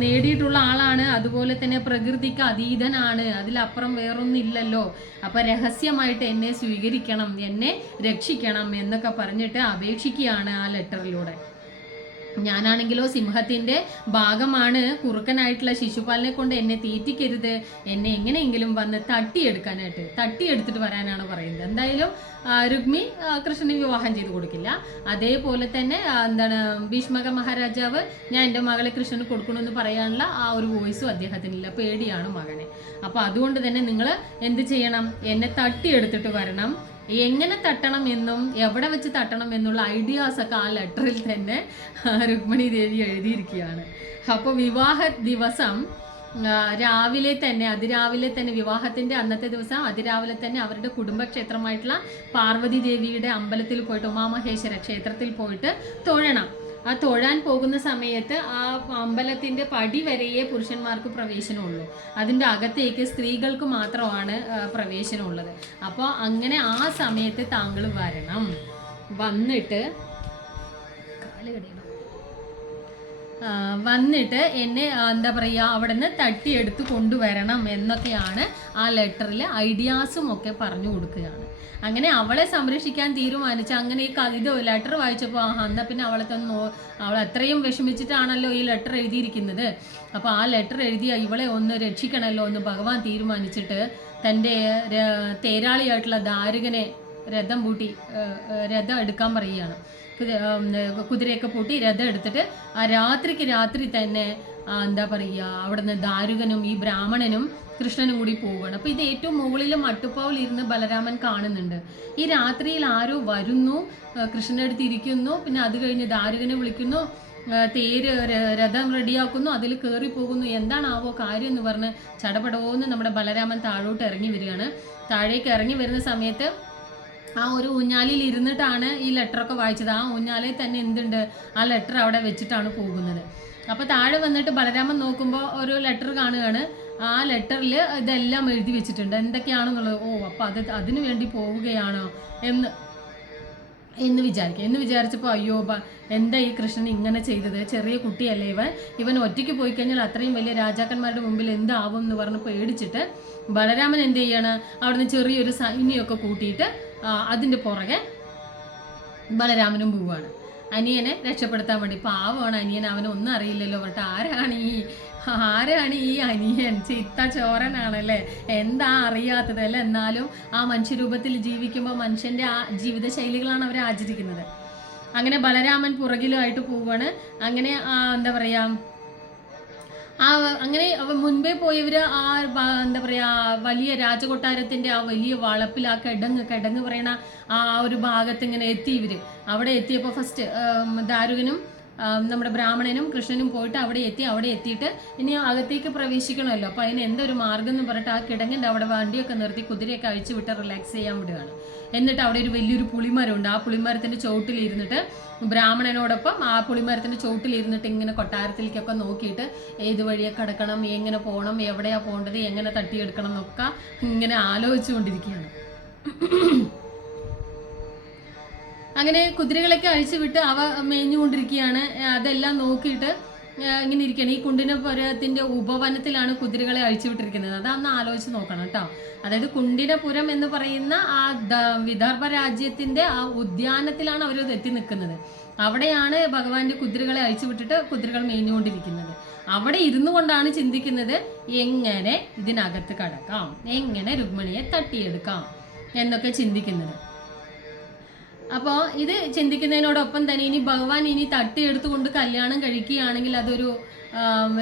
നേടിയിട്ടുള്ള ആളാണ്, അതുപോലെ തന്നെ പ്രകൃതിക്ക് അതീതനാണ്, അതിലപ്പുറം വേറൊന്നില്ലല്ലോ. അപ്പം രഹസ്യമായിട്ട് എന്നെ സ്വീകരിക്കണം, എന്നെ രക്ഷിക്കണം എന്നൊക്കെ പറഞ്ഞിട്ട് അപേക്ഷിക്കുകയാണ് ആ ലെറ്ററിലൂടെ. ഞാനാണെങ്കിലോ സിംഹത്തിൻ്റെ ഭാഗമാണ്, കുറുക്കനായിട്ടുള്ള ശിശുപാലിനെ കൊണ്ട് എന്നെ തീറ്റിക്കരുത്, എന്നെ എങ്ങനെയെങ്കിലും വന്ന് തട്ടിയെടുത്തിട്ട് വരാനാണ് പറയുന്നത്. എന്തായാലും രുക്മി കൃഷ്ണനെ വിവാഹം ചെയ്ത് കൊടുക്കില്ല. അതേപോലെ തന്നെ എന്താണ് ഭീഷ്മക മഹാരാജാവ് ഞാൻ എൻ്റെ മകളെ കൃഷ്ണന് കൊടുക്കണമെന്ന് പറയാനുള്ള ആ ഒരു വോയിസും അദ്ദേഹത്തിനില്ല, പേടിയാണ് മകനെ. അപ്പോൾ അതുകൊണ്ട് തന്നെ നിങ്ങൾ എന്ത് ചെയ്യണം, എന്നെ തട്ടിയെടുത്തിട്ട് വരണം. എങ്ങനെ തട്ടണം എന്നും എവിടെ വെച്ച് തട്ടണം എന്നുള്ള ഐഡിയാസൊക്കെ ആ ലെറ്ററിൽ തന്നെ രുക്മിണി ദേവി എഴുതിയിരിക്കുകയാണ്. അപ്പോൾ വിവാഹ ദിവസം അതിരാവിലെ തന്നെ വിവാഹത്തിൻ്റെ അന്നത്തെ ദിവസം അതിരാവിലെ തന്നെ അവരുടെ കുടുംബക്ഷേത്രമായിട്ടുള്ള പാർവതി ദേവിയുടെ അമ്പലത്തിൽ പോയിട്ട്, ഉമാമഹേശ്വര ക്ഷേത്രത്തിൽ പോയിട്ട് തൊഴണം. ആ തൊഴാൻ പോകുന്ന സമയത്ത് ആ അമ്പലത്തിൻ്റെ പടി വരെയേ പുരുഷന്മാർക്ക് പ്രവേശനമുള്ളൂ, അതിൻ്റെ അകത്തേക്ക് സ്ത്രീകൾക്ക് മാത്രമാണ് പ്രവേശനമുള്ളത്. അപ്പോൾ അങ്ങനെ ആ സമയത്ത് താങ്കൾ വരണം, വന്നിട്ട് എന്നെ എന്താ പറയുക അവിടെ നിന്ന് തട്ടിയെടുത്ത് കൊണ്ടുവരണം എന്നൊക്കെയാണ് ആ ലെറ്ററിൽ ഐഡിയാസും ഒക്കെ പറഞ്ഞു കൊടുക്കുകയാണ്. അങ്ങനെ അവളെ സംരക്ഷിക്കാൻ തീരുമാനിച്ച് അങ്ങനെ ഈ ഇത് ലെറ്റർ വായിച്ചപ്പോൾ എന്നാൽ പിന്നെ അവൾ അത്രയും വിഷമിച്ചിട്ടാണല്ലോ ഈ ലെറ്റർ എഴുതിയിരിക്കുന്നത്. അപ്പോൾ ആ ലെറ്റർ എഴുതിയ ഇവളെ ഒന്ന് രക്ഷിക്കണമല്ലോ എന്ന് ഭഗവാൻ തീരുമാനിച്ചിട്ട് തൻ്റെ തേരാളിയായിട്ടുള്ള ദാരുകനെ രഥം എടുക്കാൻ പറയുകയാണ്. കുതിരയൊക്കെ പൂട്ടി രഥം എടുത്തിട്ട് ആ രാത്രി തന്നെ എന്താ പറയുക അവിടുന്ന് ദാരുകനും ഈ ബ്രാഹ്മണനും കൃഷ്ണനും കൂടി പോവുകയാണ്. അപ്പോൾ ഇത് ഏറ്റവും മുകളിൽ മട്ടുപ്പാവിലിരുന്ന് ബലരാമൻ കാണുന്നുണ്ട്. ഈ രാത്രിയിൽ ആരോ വരുന്നു, കൃഷ്ണൻ്റെ അടുത്ത് ഇരിക്കുന്നു, പിന്നെ അത് കഴിഞ്ഞ് ദാരുകനെ വിളിക്കുന്നു, രഥം റെഡിയാക്കുന്നു, അതിൽ കയറി പോകുന്നു. എന്താണാവോ കാര്യം എന്ന് പറഞ്ഞ് ചടപടോന്ന് നമ്മുടെ ബലരാമൻ താഴോട്ട് ഇറങ്ങി വരികയാണ്. താഴേക്ക് ഇറങ്ങി വരുന്ന സമയത്ത് ആ ഒരു ഊഞ്ഞാലിൽ ഇരുന്നിട്ടാണ് ഈ ലെറ്ററൊക്കെ വായിച്ചത്. ആ ഊഞ്ഞാലിൽ തന്നെ എന്തുണ്ട്, ആ ലെറ്റർ അവിടെ വെച്ചിട്ടാണ് പോകുന്നത്. അപ്പോൾ താഴെ വന്നിട്ട് ബലരാമൻ നോക്കുമ്പോൾ ഒരു ലെറ്റർ കാണുകയാണ്. ആ ലെറ്ററിൽ ഇതെല്ലാം എഴുതി വെച്ചിട്ടുണ്ട്, എന്തൊക്കെയാണെന്നുള്ളത്. അപ്പോൾ അതിനു വേണ്ടി പോവുകയാണോ എന്ന് വിചാരിച്ചപ്പോൾ അയ്യോ എന്താ ഈ കൃഷ്ണൻ ഇങ്ങനെ ചെയ്തത്, ചെറിയ കുട്ടിയല്ലേ ഇവൻ ഒറ്റയ്ക്ക് പോയി കഴിഞ്ഞാൽ അത്രയും വലിയ രാജാക്കന്മാരുടെ മുമ്പിൽ എന്താവും എന്ന് പറഞ്ഞ് പേടിച്ചിട്ട് ബലരാമൻ എന്ത് ചെയ്യാണ്, അവിടുന്ന് ചെറിയൊരു സൈന്യമൊക്കെ കൂട്ടിയിട്ട് അതിൻ്റെ പുറകെ ബലരാമനും പോവുകയാണ് അനിയനെ രക്ഷപ്പെടുത്താൻ വേണ്ടി. പാവമാണ് അനിയൻ, അവനൊന്നും അറിയില്ലല്ലോ. പറഞ്ഞിട്ട് ആരാണ് ഈ അനിയൻ, ചിത്ത ചോരനാണല്ലേ, എന്താ അറിയാത്തത് അല്ലേ. എന്നാലും ആ മനുഷ്യരൂപത്തിൽ ജീവിക്കുമ്പോൾ മനുഷ്യൻ്റെ ആ ജീവിതശൈലികളാണ് അവർ ആചരിക്കുന്നത്. അങ്ങനെ ബലരാമൻ പുറകിലുമായിട്ട് പോവുകയാണ്. അങ്ങനെ എന്താ പറയുക അങ്ങനെ മുൻപേ പോയവർ എന്താ പറയുക വലിയ രാജകൊട്ടാരത്തിൻ്റെ ആ വലിയ വളപ്പിൽ ആ കിടങ്ങ് പറയണ ആ ഒരു ഭാഗത്ത് ഇങ്ങനെ എത്തി. അവിടെ എത്തിയപ്പോൾ ഫസ്റ്റ് ദാരുകനും നമ്മുടെ ബ്രാഹ്മണനും കൃഷ്ണനും പോയിട്ട് അവിടെ എത്തിയിട്ട് ഇനി അകത്തേക്ക് പ്രവേശിക്കണമല്ലോ. അപ്പോൾ അതിന് എന്തൊരു മാർഗം എന്ന് പറഞ്ഞിട്ട് ആ കിടങ്ങിൻ്റെ അവിടെ വണ്ടിയൊക്കെ നിർത്തി കുതിരയൊക്കെ അഴിച്ചു വിട്ട് റിലാക്സ് ചെയ്യാൻ വിടുകയാണ്. എന്നിട്ട് അവിടെ ഒരു വലിയൊരു പുളിമരമുണ്ട്. ആ പുളിമരത്തിൻ്റെ ചോട്ടിലിരുന്നിട്ട് ബ്രാഹ്മണനോടൊപ്പം ആ പുളിമരത്തിൻ്റെ ചോട്ടിലിരുന്നിട്ട് ഇങ്ങനെ കൊട്ടാരത്തിലേക്കൊക്കെ നോക്കിയിട്ട് ഏത് വഴിയെ കിടക്കണം, എങ്ങനെ പോകണം, എവിടെയാണ് പോകേണ്ടത്, എങ്ങനെ തട്ടിയെടുക്കണം എന്നൊക്കെ ഇങ്ങനെ ആലോചിച്ചുകൊണ്ടിരിക്കുകയാണ്. അങ്ങനെ കുതിരകളൊക്കെ അഴിച്ചു വിട്ട് അവ മേഞ്ഞുകൊണ്ടിരിക്കുകയാണ്. അതെല്ലാം നോക്കിയിട്ട് ഇങ്ങനെ ഇരിക്കുകയാണ്. ഈ കുണ്ടിനപുരത്തിൻ്റെ ഉപവനത്തിലാണ് കുതിരകളെ അഴിച്ചു വിട്ടിരിക്കുന്നത്. അതൊന്ന് ആലോചിച്ച് നോക്കണം കേട്ടോ. അതായത് കുണ്ടിനപുരം എന്ന് പറയുന്ന ആ വിദർഭ രാജ്യത്തിൻ്റെ ആ ഉദ്യാനത്തിലാണ് അവർ എത്തി നിൽക്കുന്നത്. അവിടെയാണ് ഭഗവാന്റെ കുതിരകളെ അഴിച്ചു വിട്ടിട്ട് കുതിരകൾ മേഞ്ഞുകൊണ്ടിരിക്കുന്നത്. അവിടെ ഇരുന്നു കൊണ്ടാണ് ചിന്തിക്കുന്നത് എങ്ങനെ ഇതിനകത്ത് കടക്കാം, എങ്ങനെ രുക്മിണിയെ തട്ടിയെടുക്കാം എന്നൊക്കെ ചിന്തിക്കുന്നത്. അപ്പോൾ ഇത് ചിന്തിക്കുന്നതിനോടൊപ്പം തന്നെ ഇനി ഭഗവാൻ ഇനി തട്ടിയെടുത്തുകൊണ്ട് കല്യാണം കഴിക്കുകയാണെങ്കിൽ അതൊരു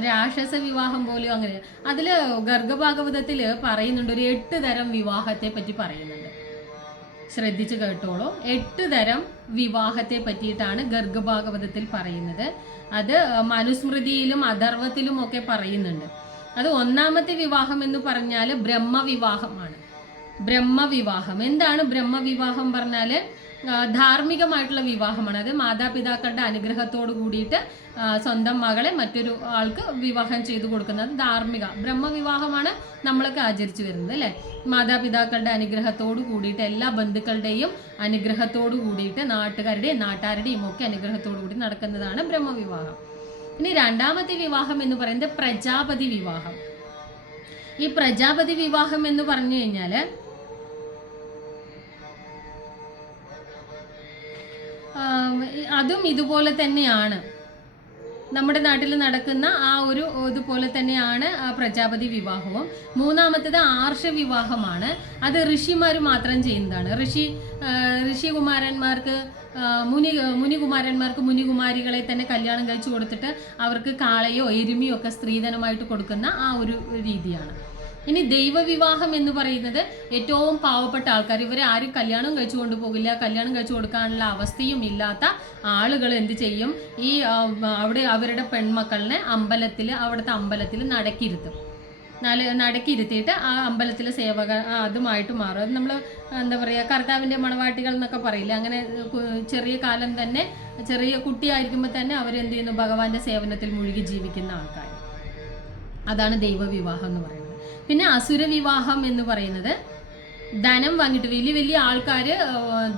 രാക്ഷസ വിവാഹം പോലെയോ അങ്ങനെ. അതിൽ ഗർഗഭാഗവതത്തിൽ പറയുന്നുണ്ട്, ഒരു 8 തരം വിവാഹത്തെ പറ്റി പറയുന്നുണ്ട്. ശ്രദ്ധിച്ച് കേട്ടോളൂ. 8 തരം വിവാഹത്തെ പറ്റിയിട്ടാണ് ഗർഗഭാഗവതത്തിൽ പറയുന്നത്. അത് മനുസ്മൃതിയിലും അഥർവത്തിലും ഒക്കെ പറയുന്നുണ്ട്. അത് 1ാമത്തെ വിവാഹം എന്ന് പറഞ്ഞാൽ ബ്രഹ്മവിവാഹമാണ്. ബ്രഹ്മവിവാഹം എന്താണ്? ബ്രഹ്മവിവാഹം പറഞ്ഞാൽ ധാർമ്മികമായിട്ടുള്ള വിവാഹമാണ്. അത് മാതാപിതാക്കളുടെ അനുഗ്രഹത്തോട് കൂടിയിട്ട് സ്വന്തം മകളെ മറ്റൊരു ആൾക്ക് വിവാഹം ചെയ്തു കൊടുക്കുന്നത് ധാർമ്മിക ബ്രഹ്മവിവാഹമാണ് നമ്മളൊക്കെ ആചരിച്ചു വരുന്നത് അല്ലേ. മാതാപിതാക്കളുടെ അനുഗ്രഹത്തോട് കൂടിയിട്ട് എല്ലാ ബന്ധുക്കളുടെയും അനുഗ്രഹത്തോട് കൂടിയിട്ട് നാട്ടുകാരുടെയും ഒക്കെ അനുഗ്രഹത്തോടു കൂടി നടക്കുന്നതാണ് ബ്രഹ്മവിവാഹം. ഇനി 2ാമത്തെ വിവാഹം എന്ന് പറയുന്നത് പ്രജാപതി വിവാഹം. ഈ പ്രജാപതി വിവാഹം എന്ന് പറഞ്ഞു കഴിഞ്ഞാൽ അതും ഇതുപോലെ തന്നെയാണ്. നമ്മുടെ നാട്ടിൽ നടക്കുന്ന ആ ഒരു ഇതുപോലെ തന്നെയാണ് പ്രജാപതി വിവാഹവും. 3ാമത്തേത് ആർഷ വിവാഹമാണ്. അത് ഋഷിമാർ മാത്രം ചെയ്യുന്നതാണ്. ഋഷികുമാരന്മാർക്ക് മുനികുമാരന്മാർക്ക് മുനികുമാരികളെ തന്നെ കല്യാണം കഴിച്ചു കൊടുത്തിട്ട് അവർക്ക് കാളയോ എരുമയോ ഒക്കെ സ്ത്രീധനമായിട്ട് കൊടുക്കുന്ന ആ ഒരു രീതിയാണ്. ഇനി ദൈവവിവാഹം എന്ന് പറയുന്നത് ഏറ്റവും പാവപ്പെട്ട ആൾക്കാർ, ഇവരെ ആരും കല്യാണം കഴിച്ചു കൊണ്ടുപോകില്ല, കല്യാണം കഴിച്ചു കൊടുക്കാനുള്ള അവസ്ഥയും ഇല്ലാത്ത ആളുകൾ എന്ത് ചെയ്യും, ഈ അവിടെ അവരുടെ പെൺമക്കളിനെ അവിടുത്തെ അമ്പലത്തിൽ നടക്കിയിരുത്തിയിട്ട് ആ അമ്പലത്തിലെ സേവക അതുമായിട്ട് മാറും. അത് നമ്മൾ എന്താ പറയുക, കർത്താവിൻ്റെ മണവാട്ടികൾ എന്നൊക്കെ പറയില്ല. അങ്ങനെ ചെറിയ കാലം തന്നെ, ചെറിയ കുട്ടിയായിരിക്കുമ്പോൾ തന്നെ അവരെന്ത് ചെയ്യുന്നു, ഭഗവാന്റെ സേവനത്തിൽ മുഴുകി ജീവിക്കുന്ന ആൾക്കാർ. അതാണ് ദൈവവിവാഹം എന്ന് പറയുന്നത്. പിന്നെ അസുര വിവാഹം എന്ന് പറയുന്നത് ധനം വാങ്ങിയിട്ട് വലിയ വലിയ ആൾക്കാർ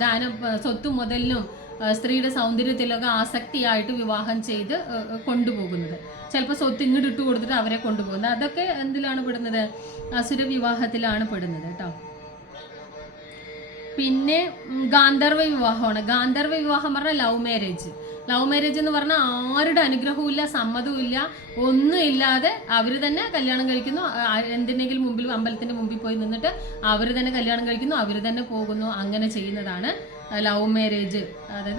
ധനം, സ്വത്തും മുതലിനും സ്ത്രീയുടെ സൗന്ദര്യത്തിലൊക്കെ ആസക്തിയായിട്ട് വിവാഹം ചെയ്ത് കൊണ്ടുപോകുന്നത്. ചിലപ്പോൾ സ്വത്ത് ഇങ്ങോട്ട് ഇട്ട് കൊടുത്തിട്ട് അവരെ കൊണ്ടുപോകുന്നത്. അതൊക്കെ എന്തിലാണ് പെടുന്നത്? അസുര വിവാഹത്തിലാണ് പെടുന്നത് കേട്ടോ. പിന്നെ ഗാന്ധർവ വിവാഹമാണ്. ഗാന്ധർവ വിവാഹം പറഞ്ഞാൽ ലവ് മാരേജ് എന്ന് പറഞ്ഞാൽ ആരുടെ അനുഗ്രഹവും ഇല്ല, സമ്മതവും ഇല്ല, ഒന്നും ഇല്ലാതെ അവർ തന്നെ കല്യാണം കഴിക്കുന്നു. എന്തിനെങ്കിലും മുമ്പിൽ, അമ്പലത്തിൻ്റെ മുമ്പിൽ പോയി നിന്നിട്ട് അവർ തന്നെ കല്യാണം കഴിക്കുന്നു, അവർ തന്നെ പോകുന്നു. അങ്ങനെ ചെയ്യുന്നതാണ് ലവ് മാരേജ്.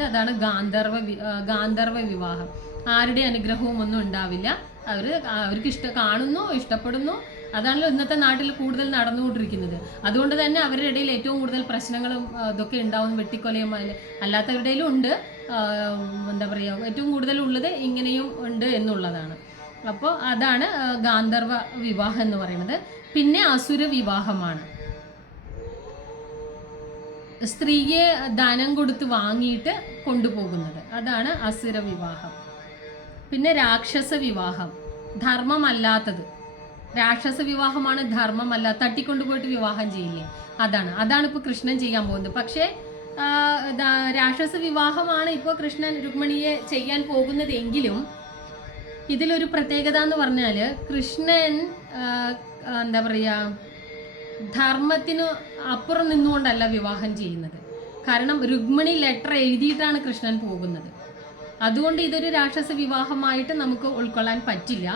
അതാണ് ഗാന്ധർവ വിവാഹം. ആരുടെ അനുഗ്രഹവും ഒന്നും ഉണ്ടാവില്ല. അവർക്ക് കാണുന്നു, ഇഷ്ടപ്പെടുന്നു. അതാണല്ലോ ഇന്നത്തെ നാട്ടിൽ കൂടുതൽ നടന്നുകൊണ്ടിരിക്കുന്നത്. അതുകൊണ്ട് തന്നെ അവരുടെ ഇടയിൽ ഏറ്റവും കൂടുതൽ പ്രശ്നങ്ങളും ഇതൊക്കെ ഉണ്ടാവും. വെട്ടിക്കൊലയും അല്ലാത്തവരുടെ ഇടയിലും ഉണ്ട്. എന്താ പറയുക, ഏറ്റവും കൂടുതൽ ഉള്ളത് ഇങ്ങനെയും ഉണ്ട് എന്നുള്ളതാണ്. അപ്പോൾ അതാണ് ഗാന്ധർവ വിവാഹം എന്ന് പറയുന്നത്. പിന്നെ അസുര വിവാഹമാണ്. സ്ത്രീയെ ധനം കൊടുത്ത് വാങ്ങിയിട്ട് കൊണ്ടുപോകുന്നത്, അതാണ് അസുര വിവാഹം. പിന്നെ രാക്ഷസ വിവാഹം, ധർമ്മമല്ലാത്തത്. രാക്ഷസ വിവാഹമാണ് ധർമ്മമല്ല, തട്ടിക്കൊണ്ടുപോയിട്ട് വിവാഹം ചെയ്യില്ലേ, അതാണ് ഇപ്പോൾ കൃഷ്ണൻ ചെയ്യാൻ പോകുന്നത്. പക്ഷേ രാക്ഷസ വിവാഹമാണ് ഇപ്പോൾ കൃഷ്ണൻ രുക്മിണിയെ ചെയ്യാൻ പോകുന്നത്. എങ്കിലും ഇതിലൊരു പ്രത്യേകത എന്ന് പറഞ്ഞാൽ കൃഷ്ണൻ എന്താ പറയുക, ധർമ്മത്തിന് അപ്പുറം നിന്നുകൊണ്ടല്ല വിവാഹം ചെയ്യുന്നത്. കാരണം രുക്മിണി ലെറ്റർ എഴുതിയിട്ടാണ് കൃഷ്ണൻ പോകുന്നത്. അതുകൊണ്ട് ഇതൊരു രാക്ഷസ വിവാഹമായിട്ട് നമുക്ക് ഉൾക്കൊള്ളാൻ പറ്റില്ല.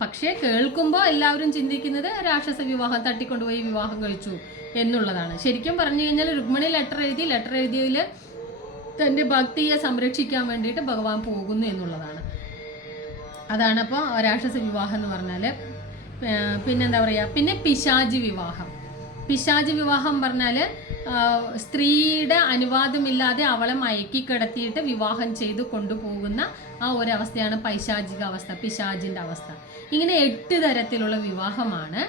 പക്ഷേ കേൾക്കുമ്പോൾ എല്ലാവരും ചിന്തിക്കുന്നത് രാക്ഷസ വിവാഹം, തട്ടിക്കൊണ്ടുപോയി വിവാഹം കഴിച്ചു എന്നുള്ളതാണ്. ശരിക്കും പറഞ്ഞു കഴിഞ്ഞാൽ രുക്മിണി ലെറ്റർ എഴുതിയതിൽ തൻ്റെ ഭക്തിയെ സംരക്ഷിക്കാൻ വേണ്ടിയിട്ട് ഭഗവാൻ പോകുന്നു എന്നുള്ളതാണ്. അതാണ് അപ്പോൾ രാക്ഷസ വിവാഹം എന്ന് പറഞ്ഞാൽ. പിന്നെന്താ പറയുക, പിന്നെ പിശാചി വിവാഹം പറഞ്ഞാൽ സ്ത്രീയുടെ അനുവാദമില്ലാതെ അവളെ മയക്കി കിടത്തിയിട്ട് വിവാഹം ചെയ്ത് കൊണ്ടുപോകുന്ന ആ ഒരവസ്ഥയാണ് പൈശാചിക അവസ്ഥ, പിശാചിൻ്റെ അവസ്ഥ. ഇങ്ങനെ 8 തരത്തിലുള്ള വിവാഹമാണ്